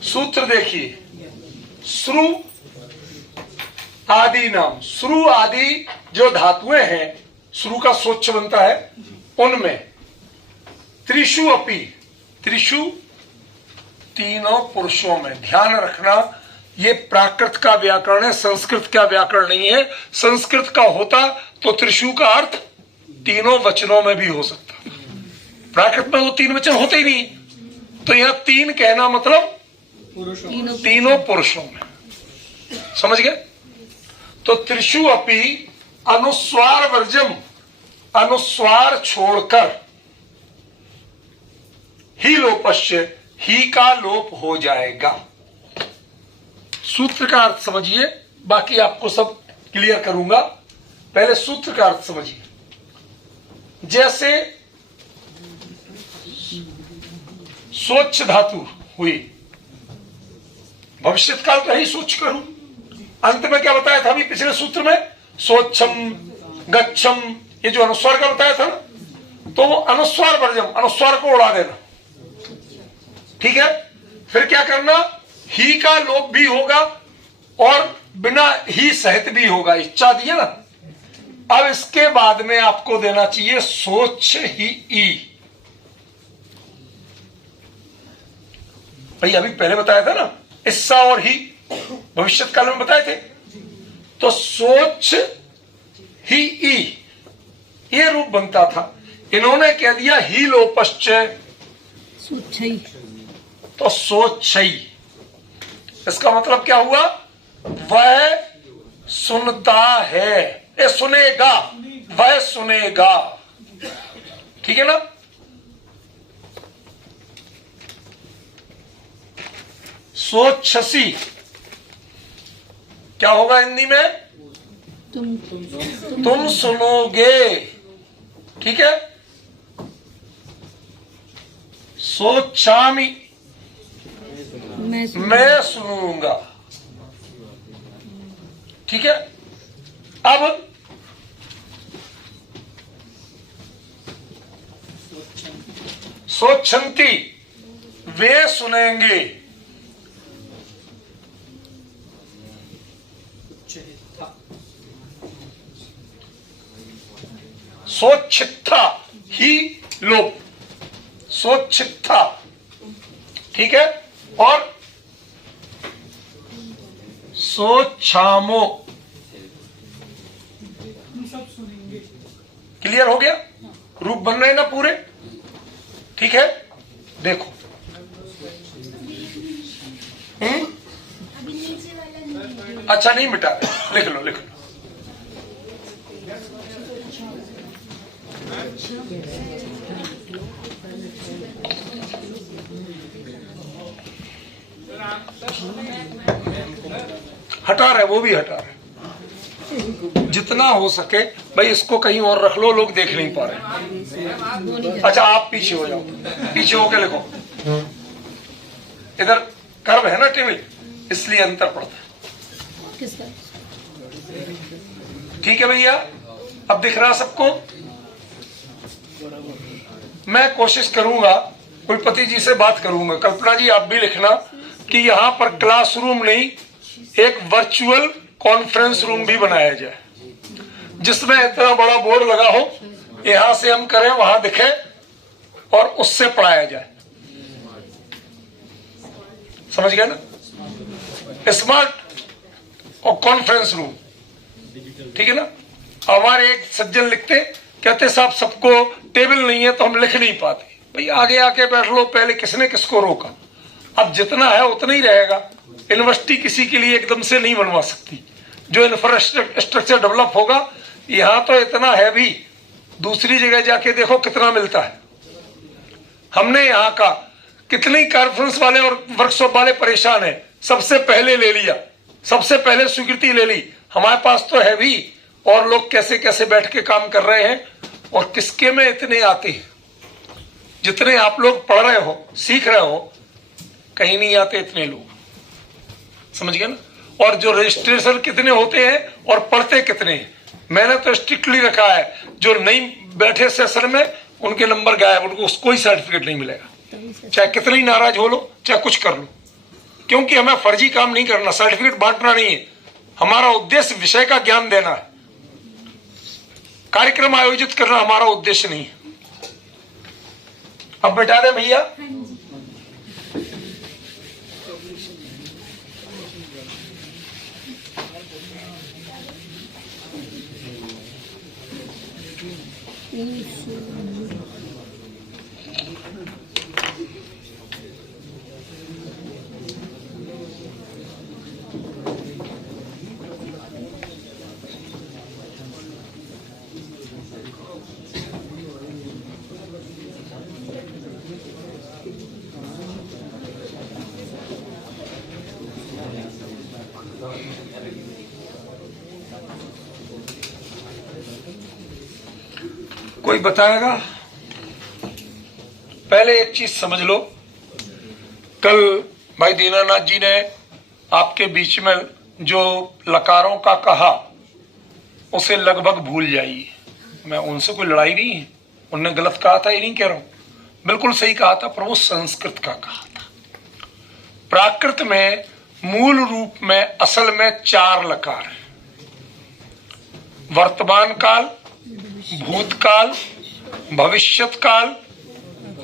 सूत्र देखिए, श्रु आदि नाम, श्रु आदि जो धातुएं हैं, श्रु का सोच्च बनता है, उनमें त्रिषु अपि, त्रिषु तीनों पुरुषों में। ध्यान रखना, ये प्राकृत का व्याकरण है, संस्कृत का व्याकरण नहीं है। संस्कृत का होता तो त्रिषु का अर्थ तीनों वचनों में भी हो सकता। प्राकृत में तो तीन वचन होते ही नहीं, तो यहां तीन कहना मतलब तीनों पुरुषों में। समझ गए। तो त्रिषु अपि अनुस्वार वर्जम, अनुस्वार छोड़कर, ही लोपस्य, ही का लोप हो जाएगा। सूत्र का अर्थ समझिए, बाकी आपको सब क्लियर करूंगा। पहले सूत्र का अर्थ समझिए। जैसे स्वच्छ धातु हुई, भविष्यत काल का ही सोच करूं। अंत में क्या बताया था अभी पिछले सूत्र में, सोच्छम गच्छम, ये जो अनुस्वार का बताया था ना, तो वो अनुस्वार वर्जम, अनुस्वार को उड़ा देना, ठीक है। फिर क्या करना, ही का लोप भी होगा और बिना ही सहित भी होगा। इच्छा दी है ना। अब इसके बाद में आपको देना चाहिए सोच ही ई। भाई अभी पहले बताया था ना, इस्सा और ही भविष्यत काल में बताए थे। तो सोच ही ई, ये रूप बनता था। इन्होंने कह दिया ही लोपश्च, सुच्छई तो सोच्छई। इसका मतलब क्या हुआ? वह सुनता है, ये सुनेगा, वह सुनेगा। ठीक है ना? सोच्छसी क्या होगा हिंदी में? तुम सुनोगे। ठीक है? सोच्छामि मैं सुनूंगा। ठीक है? अब सोच्छन्ति वे सुनेंगे। सोच्छित्था ही लोप, सोच्छित्था। ठीक है? और सोच्छामो। क्लियर हो गया? रूप बन रहे हैं ना पूरे? ठीक है? देखो। अभी नीचे वाला नहीं। अच्छा नहीं मिटा, लिख लो लिख लो। हटा रहे, वो भी हटा रहे। जितना हो सके भाई इसको कहीं और रख लो, लोग देख नहीं पा रहे। अच्छा आप पीछे हो जाओ, पीछे होके लिखो। इधर कर्व है ना टेबल, इसलिए अंतर पड़ता है। किसका? ठीक है भैया, अब दिख रहा सबको? मैं कोशिश करूंगा, कुलपति जी से बात करूंगा। कल्पना जी आप भी लिखना कि यहाँ पर क्लासरूम नहीं, एक वर्चुअल कॉन्फ्रेंस रूम भी बनाया जाए, जिसमें इतना बड़ा बोर्ड लगा हो, यहां से हम करें, वहां दिखे और उससे पढ़ाया जाए। समझ गए ना? स्मार्ट और कॉन्फ्रेंस रूम। ठीक है ना? हमारे एक सज्जन लिखते, कहते साहब सबको टेबल नहीं है तो हम लिख नहीं पाते। भाई आगे आके बैठ लो, पहले किसने किसको रोका? अब जितना है उतना ही रहेगा। यूनिवर्सिटी किसी के लिए एकदम से नहीं बनवा सकती। जो इंफ्रास्ट्रक्चर डेवलप होगा, यहां तो इतना है भी, दूसरी जगह जाके देखो कितना मिलता है। हमने यहाँ का कितने कॉन्फ्रेंस वाले और वर्कशॉप वाले परेशान है, सबसे पहले ले लिया, सबसे पहले स्वीकृति ले ली। हमारे पास तो है भी, और लोग कैसे कैसे बैठ के काम कर रहे हैं, और किसके में इतने आते हैं। जितने आप लोग पढ़ रहे हो, सीख रहे हो, कहीं नहीं आते इतने लोग। समझ गए ना? और जो रजिस्ट्रेशन कितने होते हैं और पढ़ते कितने हैं। मैंने तो स्ट्रिक्टली रखा है, जो नहीं बैठे सेशन में उनके नंबर गायब, उनको कोई सर्टिफिकेट नहीं मिलेगा, चाहे कितने ही नाराज हो लो, चाहे कुछ कर लो। क्योंकि हमें फर्जी काम नहीं करना, सर्टिफिकेट बांटना नहीं है। हमारा उद्देश्य विषय का ज्ञान देना है, कार्यक्रम आयोजित करना हमारा उद्देश्य नहीं है। अब बैठा दे भैया। कोई बताएगा? पहले एक चीज समझ लो, कल भाई दीनानाथ जी ने आपके बीच में जो लकारों का कहा, उसे लगभग भूल जाइए। मैं उनसे कोई लड़ाई नहीं है, उनने गलत कहा था ये नहीं कह रहा हूं, बिल्कुल सही कहा था, पर वो संस्कृत का कहा था। प्राकृत में मूल रूप में असल में 4 लकार है, वर्तमान काल, भूतकाल, भविष्यत काल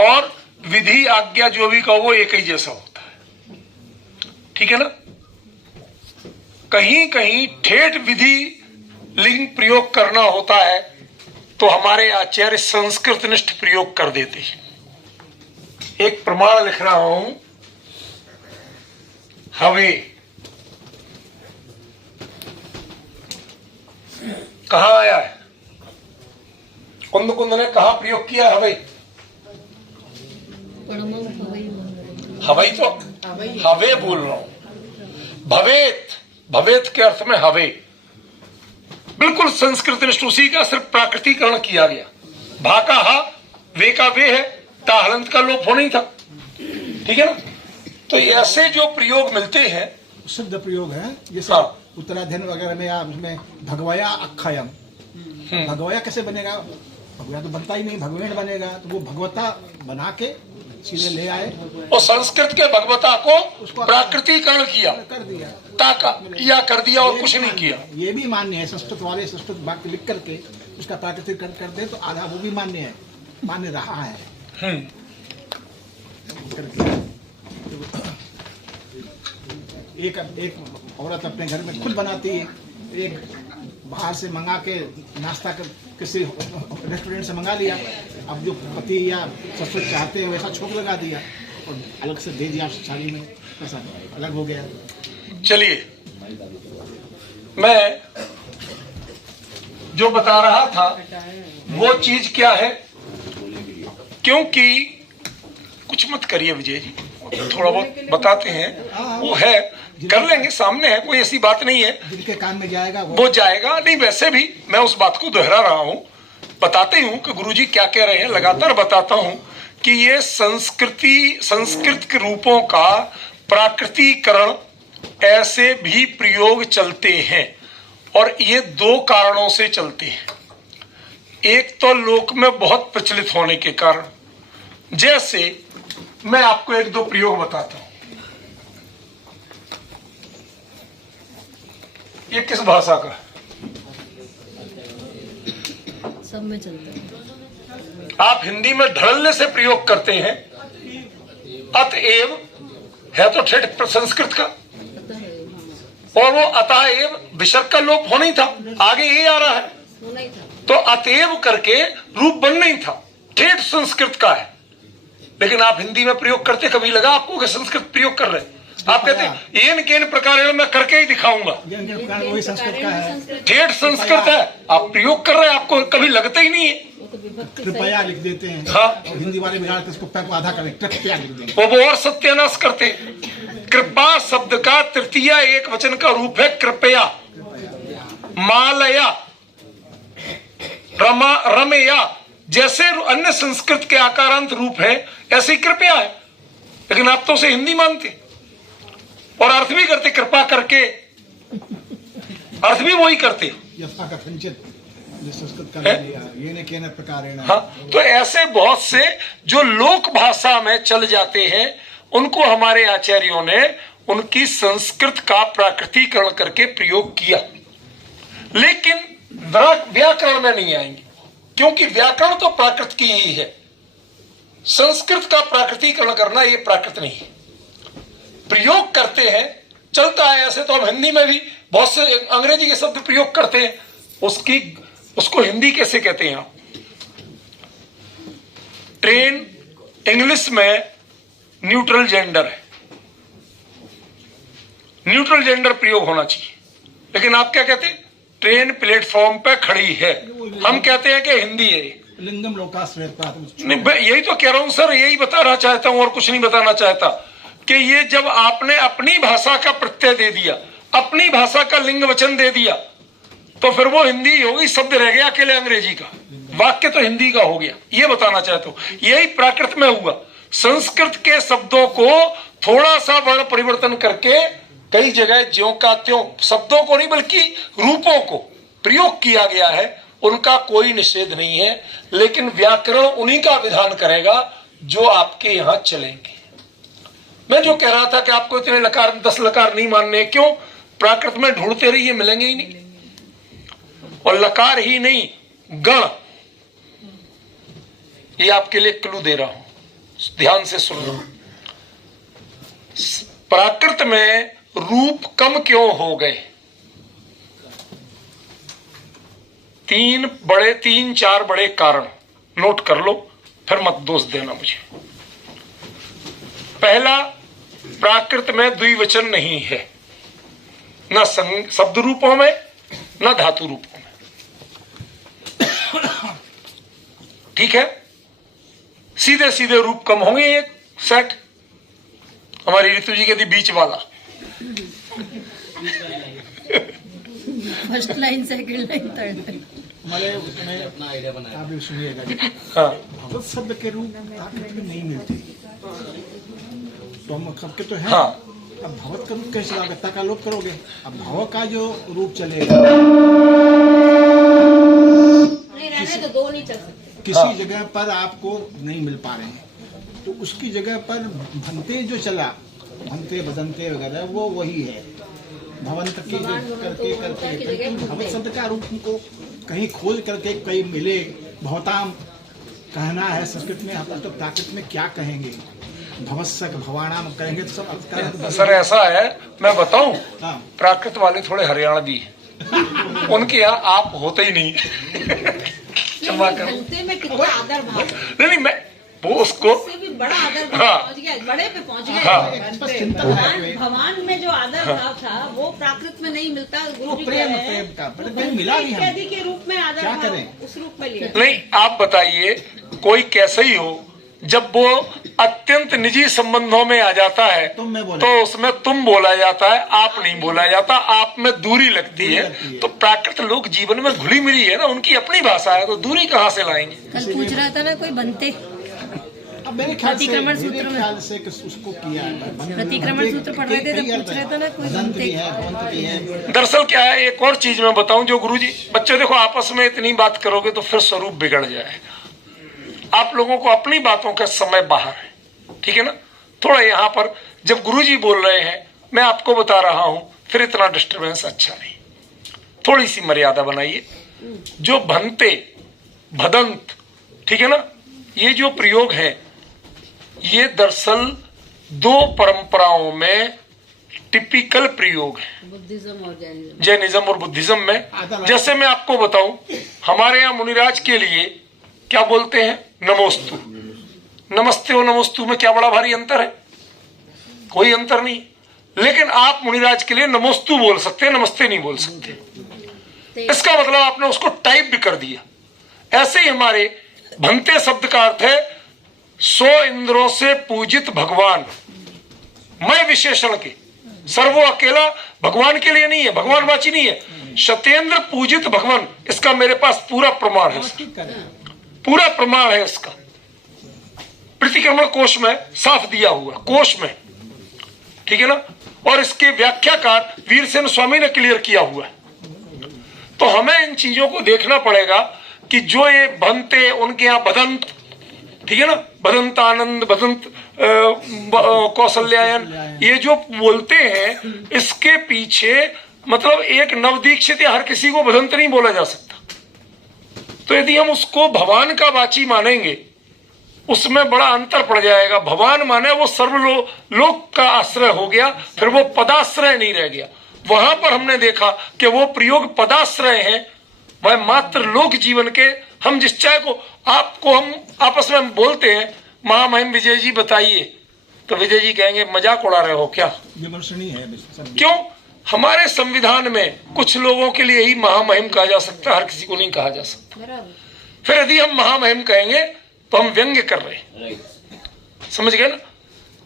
और विधि आज्ञा, जो भी कहो वो एक ही जैसा होता है। ठीक है ना? कहीं कहीं ठेठ विधि लिंग प्रयोग करना होता है तो हमारे आचार्य संस्कृतनिष्ठ प्रयोग कर देते हैं। एक प्रमाण लिख रहा हूं, हवे कहां आया है? कुंद कुंद ने कहा प्रयोग किया हवे? हवई तो हवे बोल रहा हूं। भवेत, भवेत के अर्थ में हवे, बिल्कुल संस्कृत निष्ठ, उसी का सिर्फ प्राकृतिकरण किया गया। भा का हा, वे का वे है, ता हलंत का लोप होना ही था। ठीक है ना? तो ऐसे जो प्रयोग मिलते हैं शुद्ध प्रयोग है, जैसे हाँ। उत्तराध्ययन वगैरह में आप उसमें भगवया अक्षयम, भगवया कैसे बनेगा? भगवया तो बनता ही नहीं, भगवेण बनेगा, तो वो भगवता बना के सीधे ले आए और संस्कृत के भगवता को प्राकृतिकरण किया, कर दिया, ताका या कर दिया और कुछ नहीं किया। ये भी मान्य है, संस्कृत वाले संस्कृत वाक्य लिख करके उसका प्राकृतिकरण कर दे तो आधा वो भी मान्य है, मान्य रहा है। एक औरत अपने घर में खुद बनाती है, एक बाहर से मंगा के नाश्ता कर किसी रेस्टोरेंट से मंगा लिया, अब जो पति या ससुर चाहते हैं वैसा छोक लगा दिया और अलग से दे दिया साड़ी में, ऐसा अलग हो गया। चलिए, मैं जो बता रहा था वो चीज क्या है, क्योंकि कुछ मत करिए विजय जी, थोड़ा बहुत बताते हैं, वो है कर लेंगे, सामने है, कोई ऐसी बात नहीं है। जिनके कान में जाएगा वो जाएगा नहीं। वैसे भी मैं उस बात को दोहरा रहा हूं, बताते हूं कि गुरुजी क्या कह रहे हैं, लगातार बताता हूं कि ये संस्कृत के रूपों का प्राकृतिकरण ऐसे भी प्रयोग चलते हैं और ये दो कारणों से चलते हैं। एक तो लोक में बहुत प्रचलित होने के कारण, जैसे मैं आपको एक दो प्रयोग बताता हूं। ये किस भाषा का? सब में चलता है। आप हिंदी में धड़ल्ले से प्रयोग करते हैं, अतएव है तो ठेठ संस्कृत का, और वो अतएव विसर्ग का लोप होना ही था, आगे ये आ रहा है, तो अतएव करके रूप बनना ही था, ठेठ संस्कृत का है। लेकिन आप हिंदी में प्रयोग करते, कभी लगा आपको कि संस्कृत प्रयोग कर रहे? आप कहते हैं येन केन प्रकार मैं करके ही दिखाऊंगा, वही संस्कृत का है, ठेठ संस्कृत है, आप प्रयोग कर रहे हैं, आपको कभी लगता ही नहीं है। कृपया लिख देते हैं, हाँ। और हिंदी वाले बिगाड़ते उसको पैक को आधा करें, कृपया लिख देंगे, वो और सत्यानाश करते। कृपा शब्द का तृतीय एक वचन का रूप है कृपया, मालया, रमा, रमया, जैसे अन्य संस्कृत के आकारांत रूप है ऐसे ही कृपया है। लेकिन आप तो उसे हिंदी मानते और अर्थ भी करते, कृपा करके अर्थ भी वही करते। यथा कथंचित संस्कृत का लिया, ये ने केन प्रकारेण। हाँ, तो ऐसे बहुत से जो लोक भाषा में चल जाते हैं, उनको हमारे आचार्यों ने उनकी संस्कृत का प्राकृतिकरण करके प्रयोग किया, लेकिन व्याकरण में नहीं आएंगे, क्योंकि व्याकरण तो प्राकृत की ही है। संस्कृत का प्राकृतिकरण करना ये प्राकृत नहीं है। प्रयोग करते हैं, चलता है ऐसे, तो हम हिंदी में भी बहुत से अंग्रेजी के शब्द प्रयोग करते हैं, उसको हिंदी कैसे कहते हैं आप? ट्रेन इंग्लिश में न्यूट्रल जेंडर है, न्यूट्रल जेंडर प्रयोग होना चाहिए, लेकिन आप क्या कहते हैं? ट्रेन प्लेटफॉर्म पे खड़ी है, हम कहते हैं कि हिंदी है। लिंगम लोकाश्रय नहीं, यही तो कह रहा हूं सर, यही बताना चाहता हूं और कुछ नहीं बताना चाहता, कि ये जब आपने अपनी भाषा का प्रत्यय दे दिया, अपनी भाषा का लिंग वचन दे दिया, तो फिर वो हिंदी होगी, शब्द रह गया अकेले अंग्रेजी का, वाक्य तो हिंदी का हो गया। ये बताना चाहता हूं, यही प्राकृत में हुआ। संस्कृत के शब्दों को थोड़ा सा वर्ण परिवर्तन करके कई जगह ज्यों का त्यों, शब्दों को नहीं बल्कि रूपों को प्रयोग किया गया है, उनका कोई निषेध नहीं है, लेकिन व्याकरण उन्हीं का विधान करेगा जो आपके यहां चलेंगे। मैं जो कह रहा था कि आपको इतने लकार 10 लकार नहीं मानने, क्यों? प्राकृत में ढूंढते रहिए, मिलेंगे ही नहीं। और लकार ही नहीं, गण, ये आपके लिए क्लू दे रहा हूं, ध्यान से सुन लो। प्राकृत में रूप कम क्यों हो गए? तीन चार बड़े कारण नोट कर लो, फिर मत दोष देना मुझे। पहला, प्राकृत में द्विवचन नहीं है, न शब्द रूपों में न धातु रूपों में। ठीक है, सीधे सीधे रूप कम होंगे एक सेट। हमारी ऋतु जी कहती बीच वाला। First line, second line, third line. हमारे उसमें आप भी सुनिएगा, हाँ, भगवत शब्द के रूप प्राकृत में नहीं मिलते, तो हम सबके तो हैं। हाँ। अब भगवत का रूप कैसे लागता का लोप करोगे? अब भाव का जो रूप चलेगा, तो दो नहीं चल सकते। किसी जगह पर आपको नहीं मिल पा रहे हैं, तो उसकी जगह पर भंते जो चला, भंते बदंते वगैरह, वो वही है। भवंत की करके करके भगवत शब्द का रूप को कहीं खोज करके कहीं मिले। भवताम कहना है संस्कृत में, हम तो प्राकृत में क्या कहेंगे? भवस्सक भवानाम कहेंगे तो सब सर ऐसा है, मैं बताऊं, हाँ। प्राकृत वाले थोड़े हरियाणवी हैं। उनके यहाँ आप होते ही नहीं। क्षमा करो। घंटे में कितना आदर भाव, नहीं, मैं वो उसको उससे भी बड़ा आदर भाव हाँ। पहुंच गया, बड़े पे पहुंच गए। हाँ। भगवान में जो आदर भाव था वो प्राकृत में नहीं मिलता। गुरु जी प्रेम कह रहे हैं, प्रेम का पर कहीं मिला नहीं हमें। इत्यादि के रूप में आदर क्या भाव करें? उस रूप में लिया। नहीं, आप बताइए, कोई कैसे ही हो, जब वो अत्यंत निजी संबंधों में आ जाता है तो उसमें तुम बोला जाता है, आप नहीं बोला जाता, आप में दूरी लगती है। तो प्राकृत लोग जीवन में घुली मिली है ना, उनकी अपनी भाषा है, तो दूरी कहाँ से लाएंगे? कल पूछ रहा था ना कोई बनते, अब मेरे ख्याल प्रतिक्रमण सूत्र में, से उसको किया है। प्रतिक्रमण सूत्र पढ़ रहे थे तो पूछ रहे थे ना कोई बनते। दरअसल क्या है, एक और चीज मैं बताऊं जो गुरुजी, बच्चे देखो आपस में इतनी बात करोगे तो फिर स्वरूप बिगड़ जाएगा। आप लोगों को अपनी बातों का समय बाहर है, ठीक है ना। थोड़ा यहाँ पर जब गुरुजी बोल रहे हैं, मैं आपको बता रहा हूं, फिर इतना डिस्टरबेंस अच्छा नहीं। थोड़ी सी मर्यादा बनाइए। जो भंते भदंत, ठीक है ना, ये जो प्रयोग है, ये दरअसल दो परंपराओं में टिपिकल प्रयोग है, बुद्धिज्म और जैनिज्म। जैनिज्म और बुद्धिज्म में। जैसे मैं आपको बताऊं, हमारे यहाँ मुनिराज के लिए क्या बोलते हैं? नमोस्तु। नमस्ते और नमोस्तु में क्या बड़ा भारी अंतर है? कोई अंतर नहीं। लेकिन आप मुनिराज के लिए नमोस्तु बोल सकते हैं, नमस्ते नहीं बोल सकते। इसका मतलब आपने उसको टाइप भी कर दिया। ऐसे ही हमारे भंते शब्द का अर्थ है 100 इंद्रों से पूजित भगवान। मैं विशेषण के, सर्वो अकेला भगवान के लिए नहीं है, भगवान वाची नहीं है, शतेंद्र पूजित भगवान। इसका मेरे पास पूरा प्रमाण है, पूरा प्रमाण है इसका। प्रतिक्रमण कोश में साफ दिया हुआ, कोश में, ठीक है ना। और इसके व्याख्याकार वीरसेन स्वामी ने क्लियर किया हुआ है। तो हमें इन चीजों को देखना पड़ेगा कि जो ये भंते, उनके यहाँ बदंत, ठीक है ना, बदंत आनंद, बदंत कौशल्यायन, ये जो बोलते हैं, इसके पीछे मतलब एक नवदीक्षित या हर किसी को बदंत नहीं बोला जा सकता। तो यदि हम उसको भगवान का वाची मानेंगे, उसमें बड़ा अंतर पड़ जाएगा। भगवान माने वो सर्वलोक का आश्रय हो गया, फिर वो पदाश्रय नहीं रह गया। वहां पर हमने देखा कि वो प्रयोग पदाश्रय है, वह मात्र लोक जीवन के। हम जिस चाय को आपको हम आपस में बोलते हैं, महामहिम विजय जी बताइए, तो विजय जी कहेंगे मजाक उड़ा रहे हो क्या? विमर्शनीय है क्यों? हमारे संविधान में कुछ लोगों के लिए ही महामहिम कहा जा सकता है, हर किसी को नहीं कहा जा सकता। फिर यदि हम महामहिम कहेंगे तो हम व्यंग्य कर रहे हैं, समझ गए ना।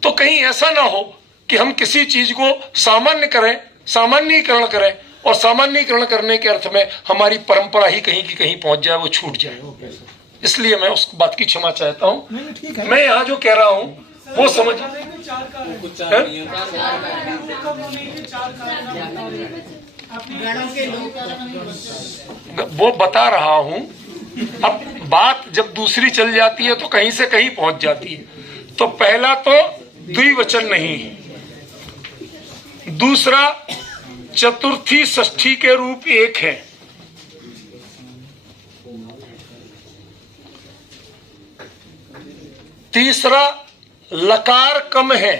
तो कहीं ऐसा ना हो कि हम किसी चीज को सामान्य करें, सामान्यीकरण करें, और सामान्यीकरण करने के अर्थ में हमारी परंपरा ही कहीं की कहीं पहुंच जाए, वो छूट जाए। इसलिए मैं उस बात की क्षमा चाहता हूं। मैं यहाँ जो कह रहा हूं वो समझ, वो बता रहा हूं। अब बात जब दूसरी चल जाती है तो कहीं से कहीं पहुंच जाती है। तो पहला तो द्विवचन नहीं, दूसरा चतुर्थी षष्ठी के रूप एक है, तीसरा लकार कम है,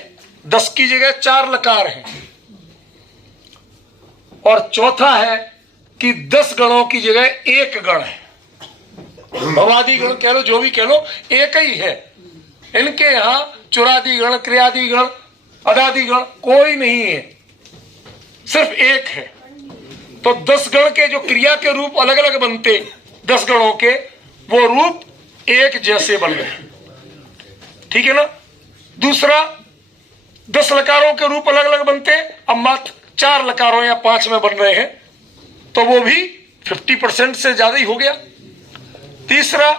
10 की जगह 4 लकार है, और चौथा है कि 10 गणों की जगह एक गण है। भवादि गण कह लो, जो भी कह लो, एक ही है। इनके यहां चुरादि गण, क्रियादि गण, अदादि गण कोई नहीं है, सिर्फ एक है। तो 10 गण के जो क्रिया के रूप अलग अलग बनते, 10 गणों के, वो रूप एक जैसे बन गए, ठीक है ना। दूसरा, 10 लकारों के रूप अलग अलग बनते, अब मात्र 4 लकारों या 5 में बन रहे हैं, तो वो भी 50% से ज्यादा ही हो गया। तीसरा,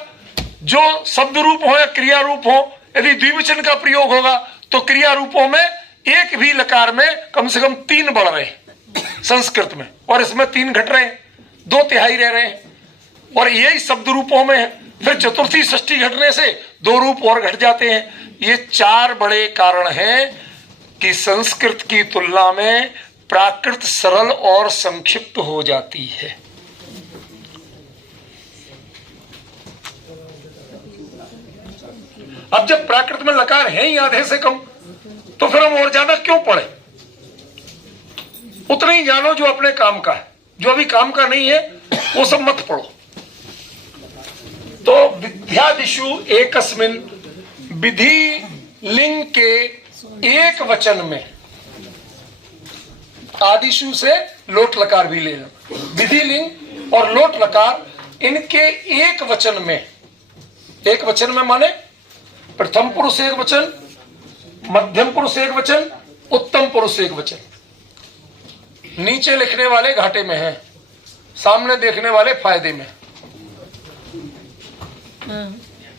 जो शब्द रूप हो या क्रिया रूप हो, यदि द्विवचन का प्रयोग होगा तो क्रिया रूपों में एक भी लकार में कम से कम 3 बढ़ रहे हैं संस्कृत में, और इसमें 3 घट रहे हैं, 2 तिहाई रह रहे हैं, और यही शब्द रूपों में है। फिर चतुर्थी षष्ठी घटने से 2 रूप और घट जाते हैं। ये 4 बड़े कारण हैं कि संस्कृत की तुलना में प्राकृत सरल और संक्षिप्त हो जाती है। अब जब प्राकृत में लकार है ही आधे से कम, तो फिर हम और ज्यादा क्यों पढ़े? उतना ही जानो जो अपने काम का है, जो अभी काम का नहीं है वो सब मत पढ़ो। तो विद्यादिषु एकस्मिन, विधि लिंग के एक वचन में, आदिशु से लोट लकार भी ले लो, विधि लिंग और लोट लकार इनके एक वचन में, एक वचन में माने प्रथम पुरुष एक वचन, मध्यम पुरुष एक वचन, उत्तम पुरुष एक वचन। नीचे लिखने वाले घाटे में हैं, सामने देखने वाले फायदे में।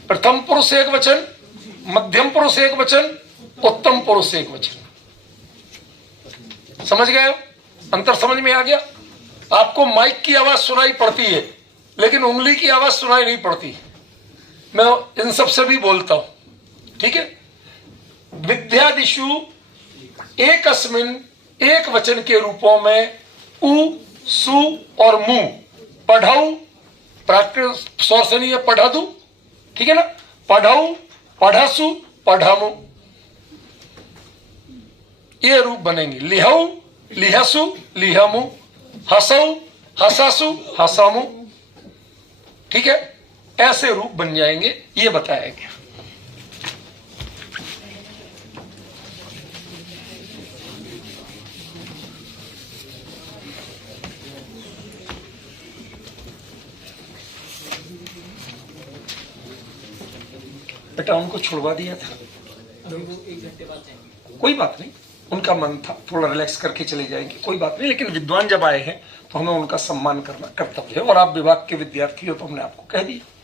प्रथम पुरुष एक वचन, मध्यम पुरुष एक वचन, उत्तम पुरुष एक वचन। समझ गए हो? अंतर समझ में आ गया? आपको माइक की आवाज सुनाई पड़ती है, लेकिन उंगली की आवाज सुनाई नहीं पड़ती। मैं इन सबसे भी बोलता हूं, ठीक है। विद्यादिषु एकस्मिन, एक वचन के रूपों में उ, सु और मु, पढ़ऊ, प्राकृत स्वर से नहीं है, पढ़ादू, ठीक है ना। पढ़ऊ, पढ़ासु, पढ़ामु, ये रूप बनेंगे। लिहऊ, लिहसु, लिहमु, हसऊ, हसासु, हसामु, ठीक है। ऐसे रूप बन जाएंगे, ये बताया गया। बेटा उनको छुड़वा दिया था, अभी वो 1 घंटे बाद जाएंगे। कोई बात नहीं, उनका मन था, थोड़ा रिलैक्स करके चले जाएंगे, कोई बात नहीं। लेकिन विद्वान जब आए हैं तो हमें उनका सम्मान करना कर्तव्य है, और आप विभाग के विद्यार्थी हो तो हमने आपको कह दिया।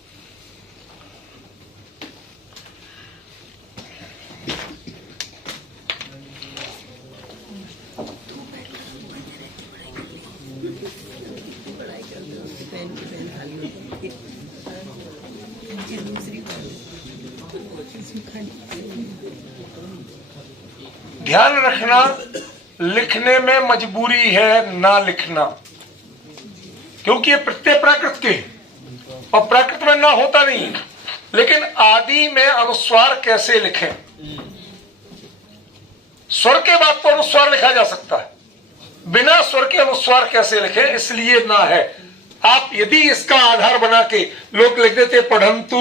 ध्यान रखना, लिखने में मजबूरी है ना लिखना, क्योंकि ये प्रत्यय प्राकृत के, और प्राकृत में ना होता नहीं। लेकिन आदि में अनुस्वार कैसे लिखें? स्वर के बाद तो अनुस्वार लिखा जा सकता है, बिना स्वर के अनुस्वार कैसे लिखें, इसलिए ना है। आप यदि इसका आधार बना के लोग लिख देते पढ़ंतु,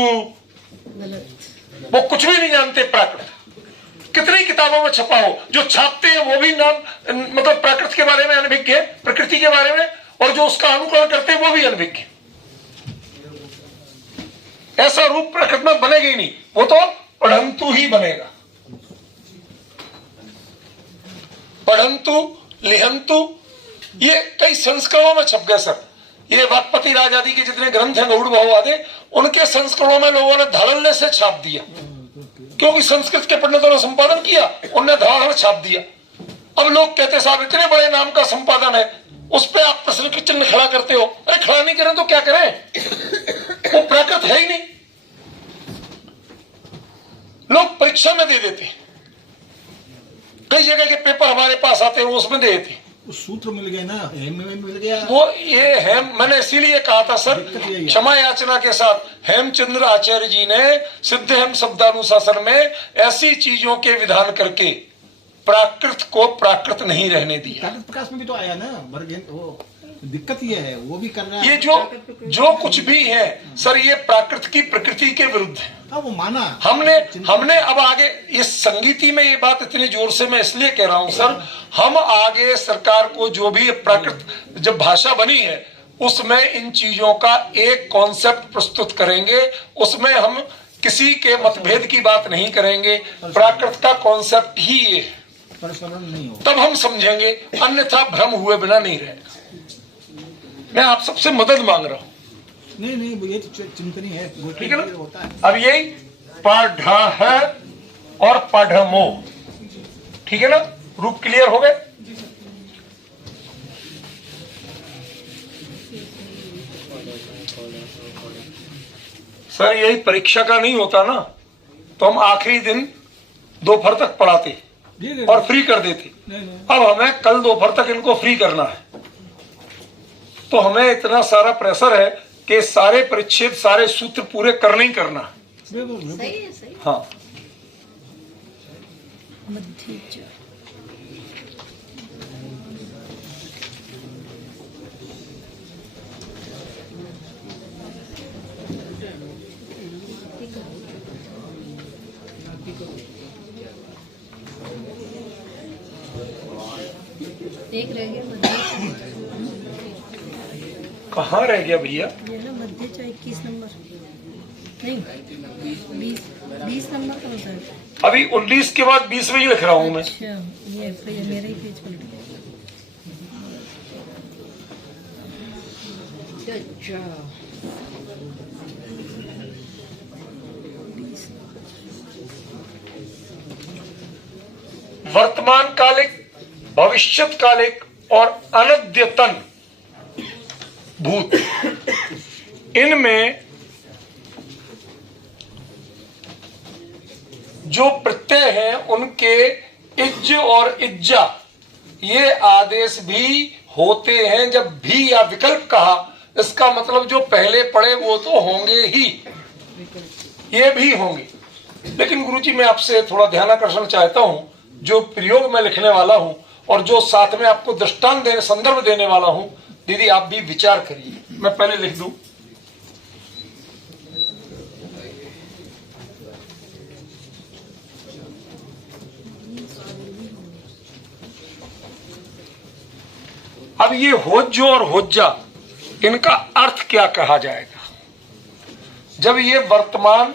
वो कुछ भी नहीं जानते प्राकृत। कितनी किताबों में छपा हो, जो छापते हैं वो भी नाम मतलब प्राकृत के बारे में अनभिज्ञ है, प्रकृति के बारे में, और जो उसका अनुकरण करते हैं वो भी अनभिज्ञ। ऐसा रूप प्रकृत में बनेगा ही नहीं, वो तो पढ़ंतु ही बनेगा। पढ़ंतु, लिहंतु, ये कई संस्करणों में छप गए सर। ये वाक्पति राज आदि के जितने ग्रंथ हैं, गौड़ बहु आदि, उनके संस्करणों में लोगों ने धाड़ल्ले से छाप दिया, क्योंकि संस्कृत के पंडितों ने संपादन किया, उनने धाड़ छाप दिया। अब लोग कहते साहब इतने बड़े नाम का संपादन है, उस पर आप प्रश्न के चिन्ह खड़ा करते हो। अरे खड़ा नहीं करें तो क्या करें, वो प्राकृत है ही नहीं। लोग परीक्षा में दे देते, कई जगह के पेपर हमारे पास आते हैं, उसमें दे देते। उस सूत्र मिल गया ना, हेम में मिल गया वो ये हेम, मैंने इसीलिए कहा था सर, क्षमा याचना के साथ, हेमचंद्र आचार्य जी ने सिद्ध हेम शब्दानुशासन में ऐसी चीजों के विधान करके प्राकृत को प्राकृत नहीं रहने दिया। प्राकृत प्रकाश में भी तो आया ना, वो दिक्कत ये है, वो भी कर रहा है। ये जो कुछ भी है सर, ये प्राकृत की प्रकृति के विरुद्ध है। हाँ, वो माना हमने अब आगे इस संगीति में ये बात इतनी जोर से मैं इसलिए कह रहा हूं सर, हम आगे सरकार को जो भी प्राकृत जब भाषा बनी है उसमें इन चीजों का एक कॉन्सेप्ट प्रस्तुत करेंगे। उसमें हम किसी के मतभेद की बात नहीं करेंगे, प्राकृत का कॉन्सेप्ट ही ये है, नहीं हो। तब हम समझेंगे, अन्यथा भ्रम हुए बिना नहीं रहेगा। मैं आप सबसे मदद मांग रहा हूं। नहीं, वो ये चिंतनी है, ठीक है ना? होता है। अब यही पढ़ है और पढ़मो, ठीक है ना? रूप क्लियर हो गए? सर यही परीक्षा का नहीं होता ना, तो हम आखिरी दिन दोपहर तक पढ़ाते और फ्री कर देते। अब हमें कल दोपहर तक इनको फ्री करना है, तो हमें इतना सारा प्रेशर है कि सारे परिच्छेद, सारे सूत्र पूरे करना ही करना है। सही है, सही। हाँ, एक रह गया मध्य, कहाँ रह गया भैया? ये ना मध्य 21 नंबर नहीं 20 नंबर कौन सा है? अभी 19 के बाद 20 में ही लिख रहा हूँ मैं। अच्छा, ये मेरा ही पेज पलट गया। अच्छा, वर्तमान कालिक, भविष्यत कालिक और अनद्यतन भूत, इनमें जो प्रत्यय हैं उनके इज्ज और इज्जा ये आदेश भी होते हैं। जब भी या विकल्प कहा, इसका मतलब जो पहले पढ़े वो तो होंगे ही, ये भी होंगे। लेकिन गुरुजी मैं आपसे थोड़ा ध्यान आकर्षण चाहता हूं, जो प्रयोग में लिखने वाला हूं और जो साथ में आपको दृष्टांत देने, संदर्भ देने वाला हूं, दीदी आप भी विचार करिए। मैं पहले लिख दूं। अब ये होज्जो और होज्जा, इनका अर्थ क्या कहा जाएगा? जब ये वर्तमान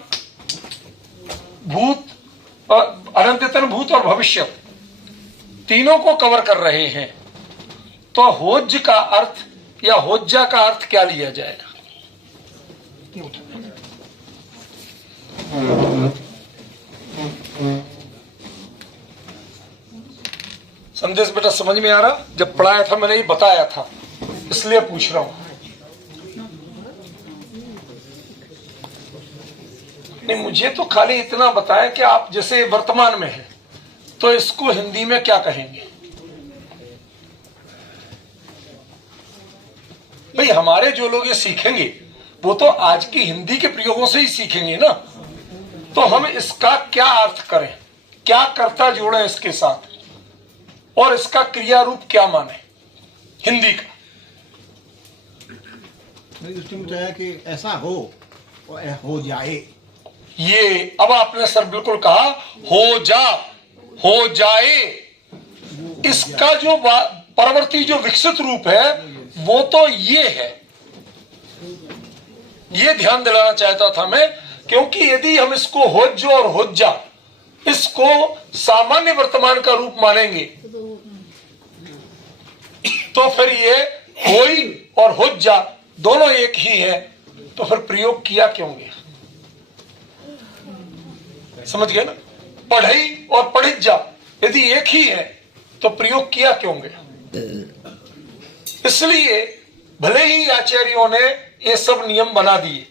भूत, अनंततन भूत और भविष्य तीनों को कवर कर रहे हैं, तो होज्ज का अर्थ या होज्जा का अर्थ क्या लिया जाएगा? संदेश बेटा समझ में आ रहा? जब पढ़ाया था मैंने ये बताया था, इसलिए पूछ रहा हूं। नहीं, मुझे तो खाली इतना बताएं कि आप जैसे वर्तमान में हैं, तो इसको हिंदी में क्या कहेंगे? भाई हमारे जो लोग ये सीखेंगे वो तो आज की हिंदी के प्रयोगों से ही सीखेंगे ना, तो हम इसका क्या अर्थ करें, क्या कर्ता जोड़ें इसके साथ, और इसका क्रिया रूप क्या माने हिंदी का? उसने बताया कि ऐसा हो और हो जाए। ये अब आपने सर बिल्कुल कहा, हो जा, हो जाए। इसका जो परवर्ती जो विकसित रूप है वो तो ये है। ये ध्यान दिलाना चाहता था मैं, क्योंकि यदि हम इसको होज्जो और होज्जा, इसको सामान्य वर्तमान का रूप मानेंगे, तो फिर ये होई और होज्जा दोनों एक ही है, तो फिर प्रयोग किया क्यों गया? समझ गए ना? पढ़ई और पढ़िज्जा यदि एक ही है तो प्रयोग किया क्यों गया? इसलिए भले ही आचार्यों ने ये सब नियम बना दिए,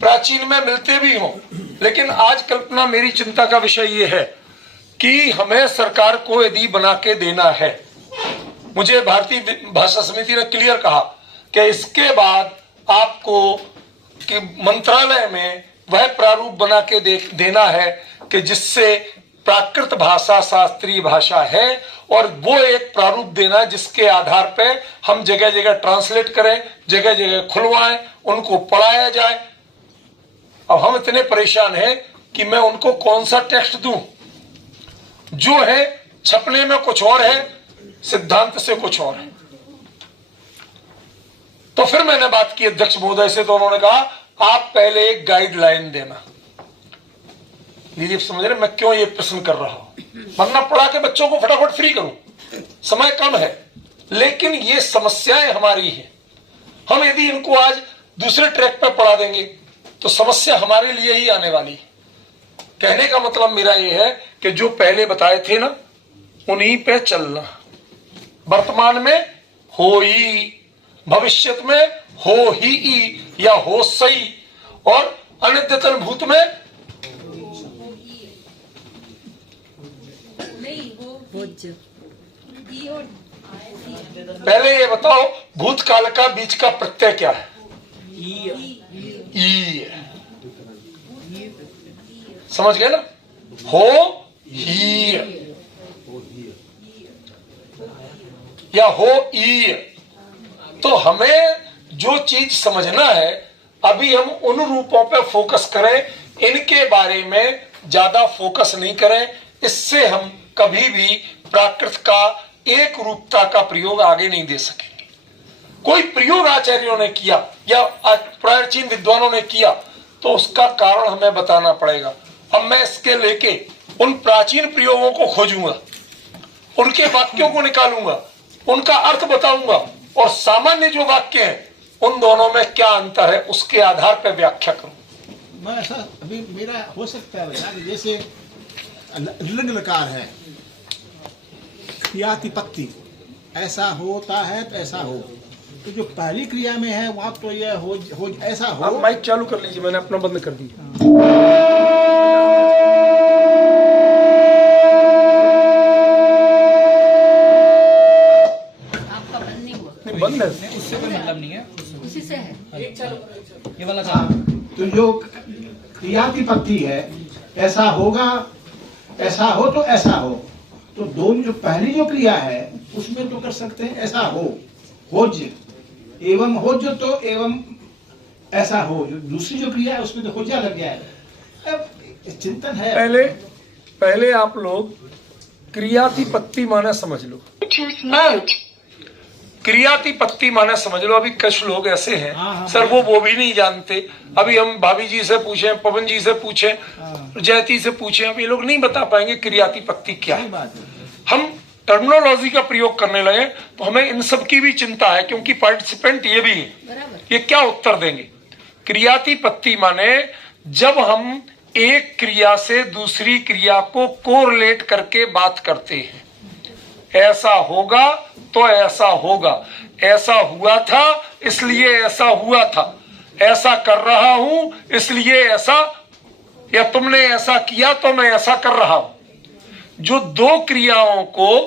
प्राचीन में मिलते भी हों, लेकिन आज कल्पना मेरी चिंता का विषय ये है कि हमें सरकार को यदि बना के देना है, मुझे भारतीय भाषा समिति ने क्लियर कहा कि इसके बाद आपको कि मंत्रालय में वह प्रारूप बना के देना है कि जिससे प्राकृत भाषा शास्त्रीय भाषा है और वो एक प्रारूप देना जिसके आधार पे हम जगह जगह ट्रांसलेट करें, जगह जगह खुलवाएं, उनको पढ़ाया जाए। अब हम इतने परेशान हैं कि मैं उनको कौन सा टेक्स्ट दूं, जो है छपने में कुछ और है, सिद्धांत से कुछ और है। तो फिर मैंने बात की अध्यक्ष महोदय से, तो उन्होंने कहा आप पहले एक गाइडलाइन देना। लीजिए, समझ रहे मैं क्यों ये प्रश्न कर रहा हूं, वरना पढ़ा के बच्चों को फटाफट फ्री करूं, समय कम है। लेकिन ये समस्याएं हमारी हैं। हम यदि इनको आज दूसरे ट्रैक पर पढ़ा देंगे तो समस्या हमारे लिए ही आने वाली है। कहने का मतलब मेरा ये है कि जो पहले बताए थे ना, उन्हीं पे चलना। वर्तमान में हो ही, भविष्य में हो ही या हो सही, और अनित्यतन भूत में पहले ये बताओ, भूतकाल का बीच का प्रत्यय क्या है? ई। समझ गए ना? हो ही या हो ई। तो हमें जो चीज समझना है, अभी हम उन रूपों पे फोकस करें, इनके बारे में ज्यादा फोकस नहीं करें। इससे हम कभी भी प्राकृत का एक रूपता का प्रयोग आगे नहीं दे सकेंगे। कोई प्रयोग आचार्यों ने किया या प्राचीन विद्वानों ने किया तो उसका कारण हमें बताना पड़ेगा। अब मैं इसके लेके उन प्राचीन प्रयोगों को खोजूंगा, उनके वाक्यों को निकालूंगा, उनका अर्थ बताऊंगा, और सामान्य जो वाक्य हैं उन दोनों में क्या अंतर है उसके आधार पर व्याख्या करूं। मैं ऐसा अभी मेरा हो सकता है भैया, जैसे लिंग लकार है, क्रियातिपत्ति, ऐसा होता है तो ऐसा हो, तो जो पहली क्रिया में है वहां तो यह हो ऐसा हो। आप माइक चालू कर लीजिए, मैंने अपना बंद कर दिया। आपका बंद नहीं हुआ, नहीं, बंद है। उससे कोई मतलब नहीं है। उसी से है। ये वाला काम तो जो क्रियातिपत्ति है, ऐसा होगा, ऐसा हो तो ऐसा हो, तो दोनों जो पहली जो क्रिया है उसमें तो कर सकते हैं ऐसा हो, होज एवं होज, तो एवं ऐसा हो। जो दूसरी जो क्रिया है उसमें तो होजा लग गया है। अब चिंतन है। पहले आप लोग क्रियातिपत्ति माने समझ लो। क्रियातिपत्ति माने समझ लो। अभी कुछ लोग ऐसे हैं हाँ, सर वो भी नहीं जानते। अभी हम भाभी जी से पूछें, पवन जी से पूछें, जयती से पूछें, अब ये लोग नहीं बता पाएंगे क्रियातिपत्ति क्या है। बात है। हम टर्मिनोलॉजी का प्रयोग करने लगे तो हमें इन सब की भी चिंता है, क्योंकि पार्टिसिपेंट ये भी है, ये क्या उत्तर देंगे। क्रियातिपत्ति माने जब हम एक क्रिया से दूसरी क्रिया को कोरिलेट करके बात करते हैं। ऐसा होगा तो ऐसा होगा, ऐसा हुआ था इसलिए ऐसा हुआ था, ऐसा कर रहा हूं इसलिए ऐसा, या तुमने ऐसा किया तो मैं ऐसा कर रहा हूं। जो दो क्रियाओं को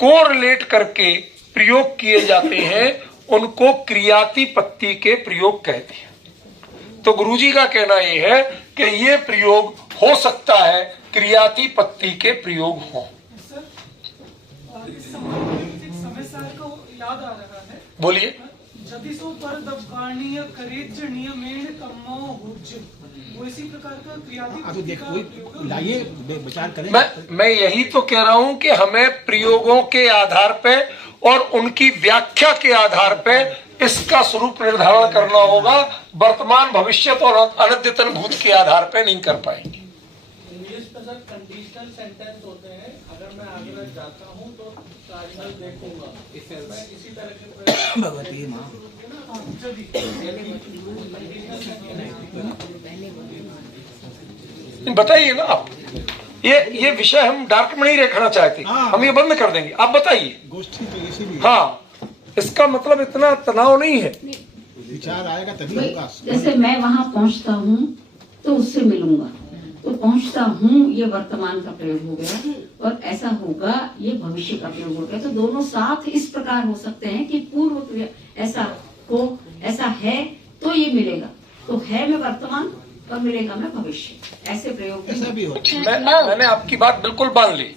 कोरिलेट करके प्रयोग किए जाते हैं उनको क्रियातिपत्ति के प्रयोग कहते हैं। तो गुरुजी का कहना यह है कि ये प्रयोग हो सकता है क्रियातिपत्ति के प्रयोग हो। याद आ रहा है, बोलिए। जदिसो पर दबाणीय करेज नियमेण कम्मो हुज, वो इसी प्रकार का अभी देखो क्रियातिपत्ति लाइए विचार करें। मैं यही तो कह रहा हूं कि हमें प्रयोगों के आधार पे और उनकी व्याख्या के आधार पे इसका स्वरूप निर्धारण करना होगा। वर्तमान, भविष्य और अनित्यतन भूत के आधार पे नहीं कर पाएंगे। इंग्लिश में सर कंडीशनल सेंटेंस होते हैं। अगर मैं आगे जाता हूँ तो ताजमहल देखूंगा, मैं इसी तरह के भगवती माँ बताइए ना आप। ये विषय हम डार्क में नहीं रखना चाहते, हम ये बंद कर देंगे। आप बताइए। गोष्ठी तो इसीलिए हाँ, इसका मतलब इतना तनाव नहीं है। विचार आएगा तभी होगा। जैसे मैं वहाँ पहुँचता हूँ तो उससे मिलूंगा, तो पहुँचता हूँ ये वर्तमान का प्रयोग हो गया, और ऐसा होगा ये भविष्य का प्रयोग हो गया। तो दोनों साथ इस प्रकार हो सकते हैं कि पूर्व क्रिया ऐसा हो, ऐसा है तो ये मिलेगा। तो है में वर्तमान और मिलेगा मैं भविष्य। ऐसे प्रयोग ऐसा भी होता है। मैंने आपकी बात बिल्कुल मान ली।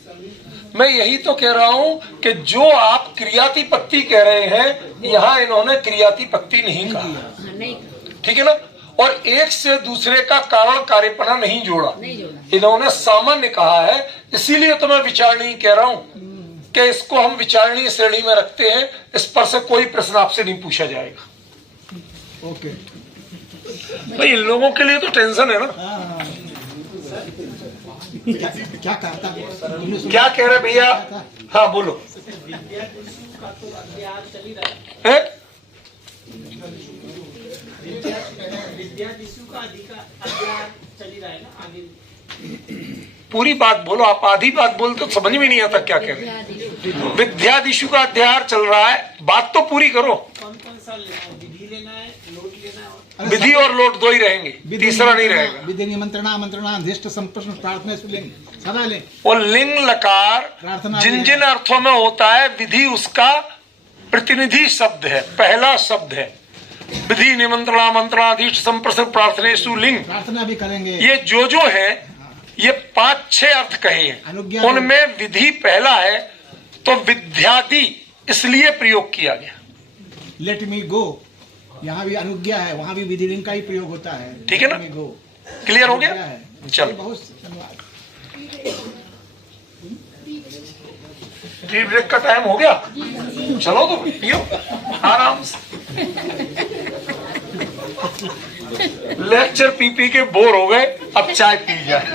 मैं यही तो कह रहा हूं कि जो आप क्रियातिपत्ति कह रहे हैं, यहाँ इन्होंने क्रियातिपत्ति नहीं कहा, नहीं ठीक है ना। और एक से दूसरे का कारण कार्यपना नहीं जोड़ा, इन्होंने सामान्य कहा है। इसीलिए तो मैं विचारणीय कह रहा हूं कि इसको हम विचारणीय श्रेणी में रखते हैं। इस पर से कोई प्रश्न आपसे नहीं पूछा जाएगा। ओके। भाई इन लोगों के लिए तो टेंशन है ना। हाँ। क्या कहा था? क्या कह रहे भैया? हाँ बोलो। का तो अध्याय चल ही रहा है। है? विद्याधीशु का अध्याय चल ही रहा है ना आगे। पूरी बात बोलो। आप आधी बात बोल तो समझ में नहीं आता क्या कह रहे हैं। विद्याधीशु का अध्याय चल रहा है, बात तो पूरी करो। कौन कौन सा लेना है? विधि लेना है, लोट लेना है और विधि और लोट दो ही रहेंगे, तीसरा नहीं रहेगा। विधि निमंत्रणा मंत्रणा अधिष्ट संप्रश्न प्रार्थना लिंग सदा लिंग। वो लिंग लकार प्रार्थना जिन भी जिन अर्थों में होता है, विधि उसका प्रतिनिधि शब्द है, पहला शब्द है। विधि निमंत्रणा मंत्रणाधीष्ट संप्रश्न प्रार्थनेषु लिंग, प्रार्थना भी करेंगे। ये जो है ये 5-6 अर्थ कहे हैं, अनुज्ञा उनमें विधि पहला है। तो विद्यादि इसलिए प्रयोग किया गया। लेट मी गो, यहाँ भी अनुज्ञा है, वहाँ भी विधि लिंग का ही प्रयोग होता है। ठीक है ना? Let me go। क्लियर हो अनुज्ञा गया? है। चलो। बहुत धन्यवाद। टी ब्रेक का टाइम हो गया, चलो तो पियो आराम से। लेक्चर पी के बोर हो गए, अब चाय पी जाए।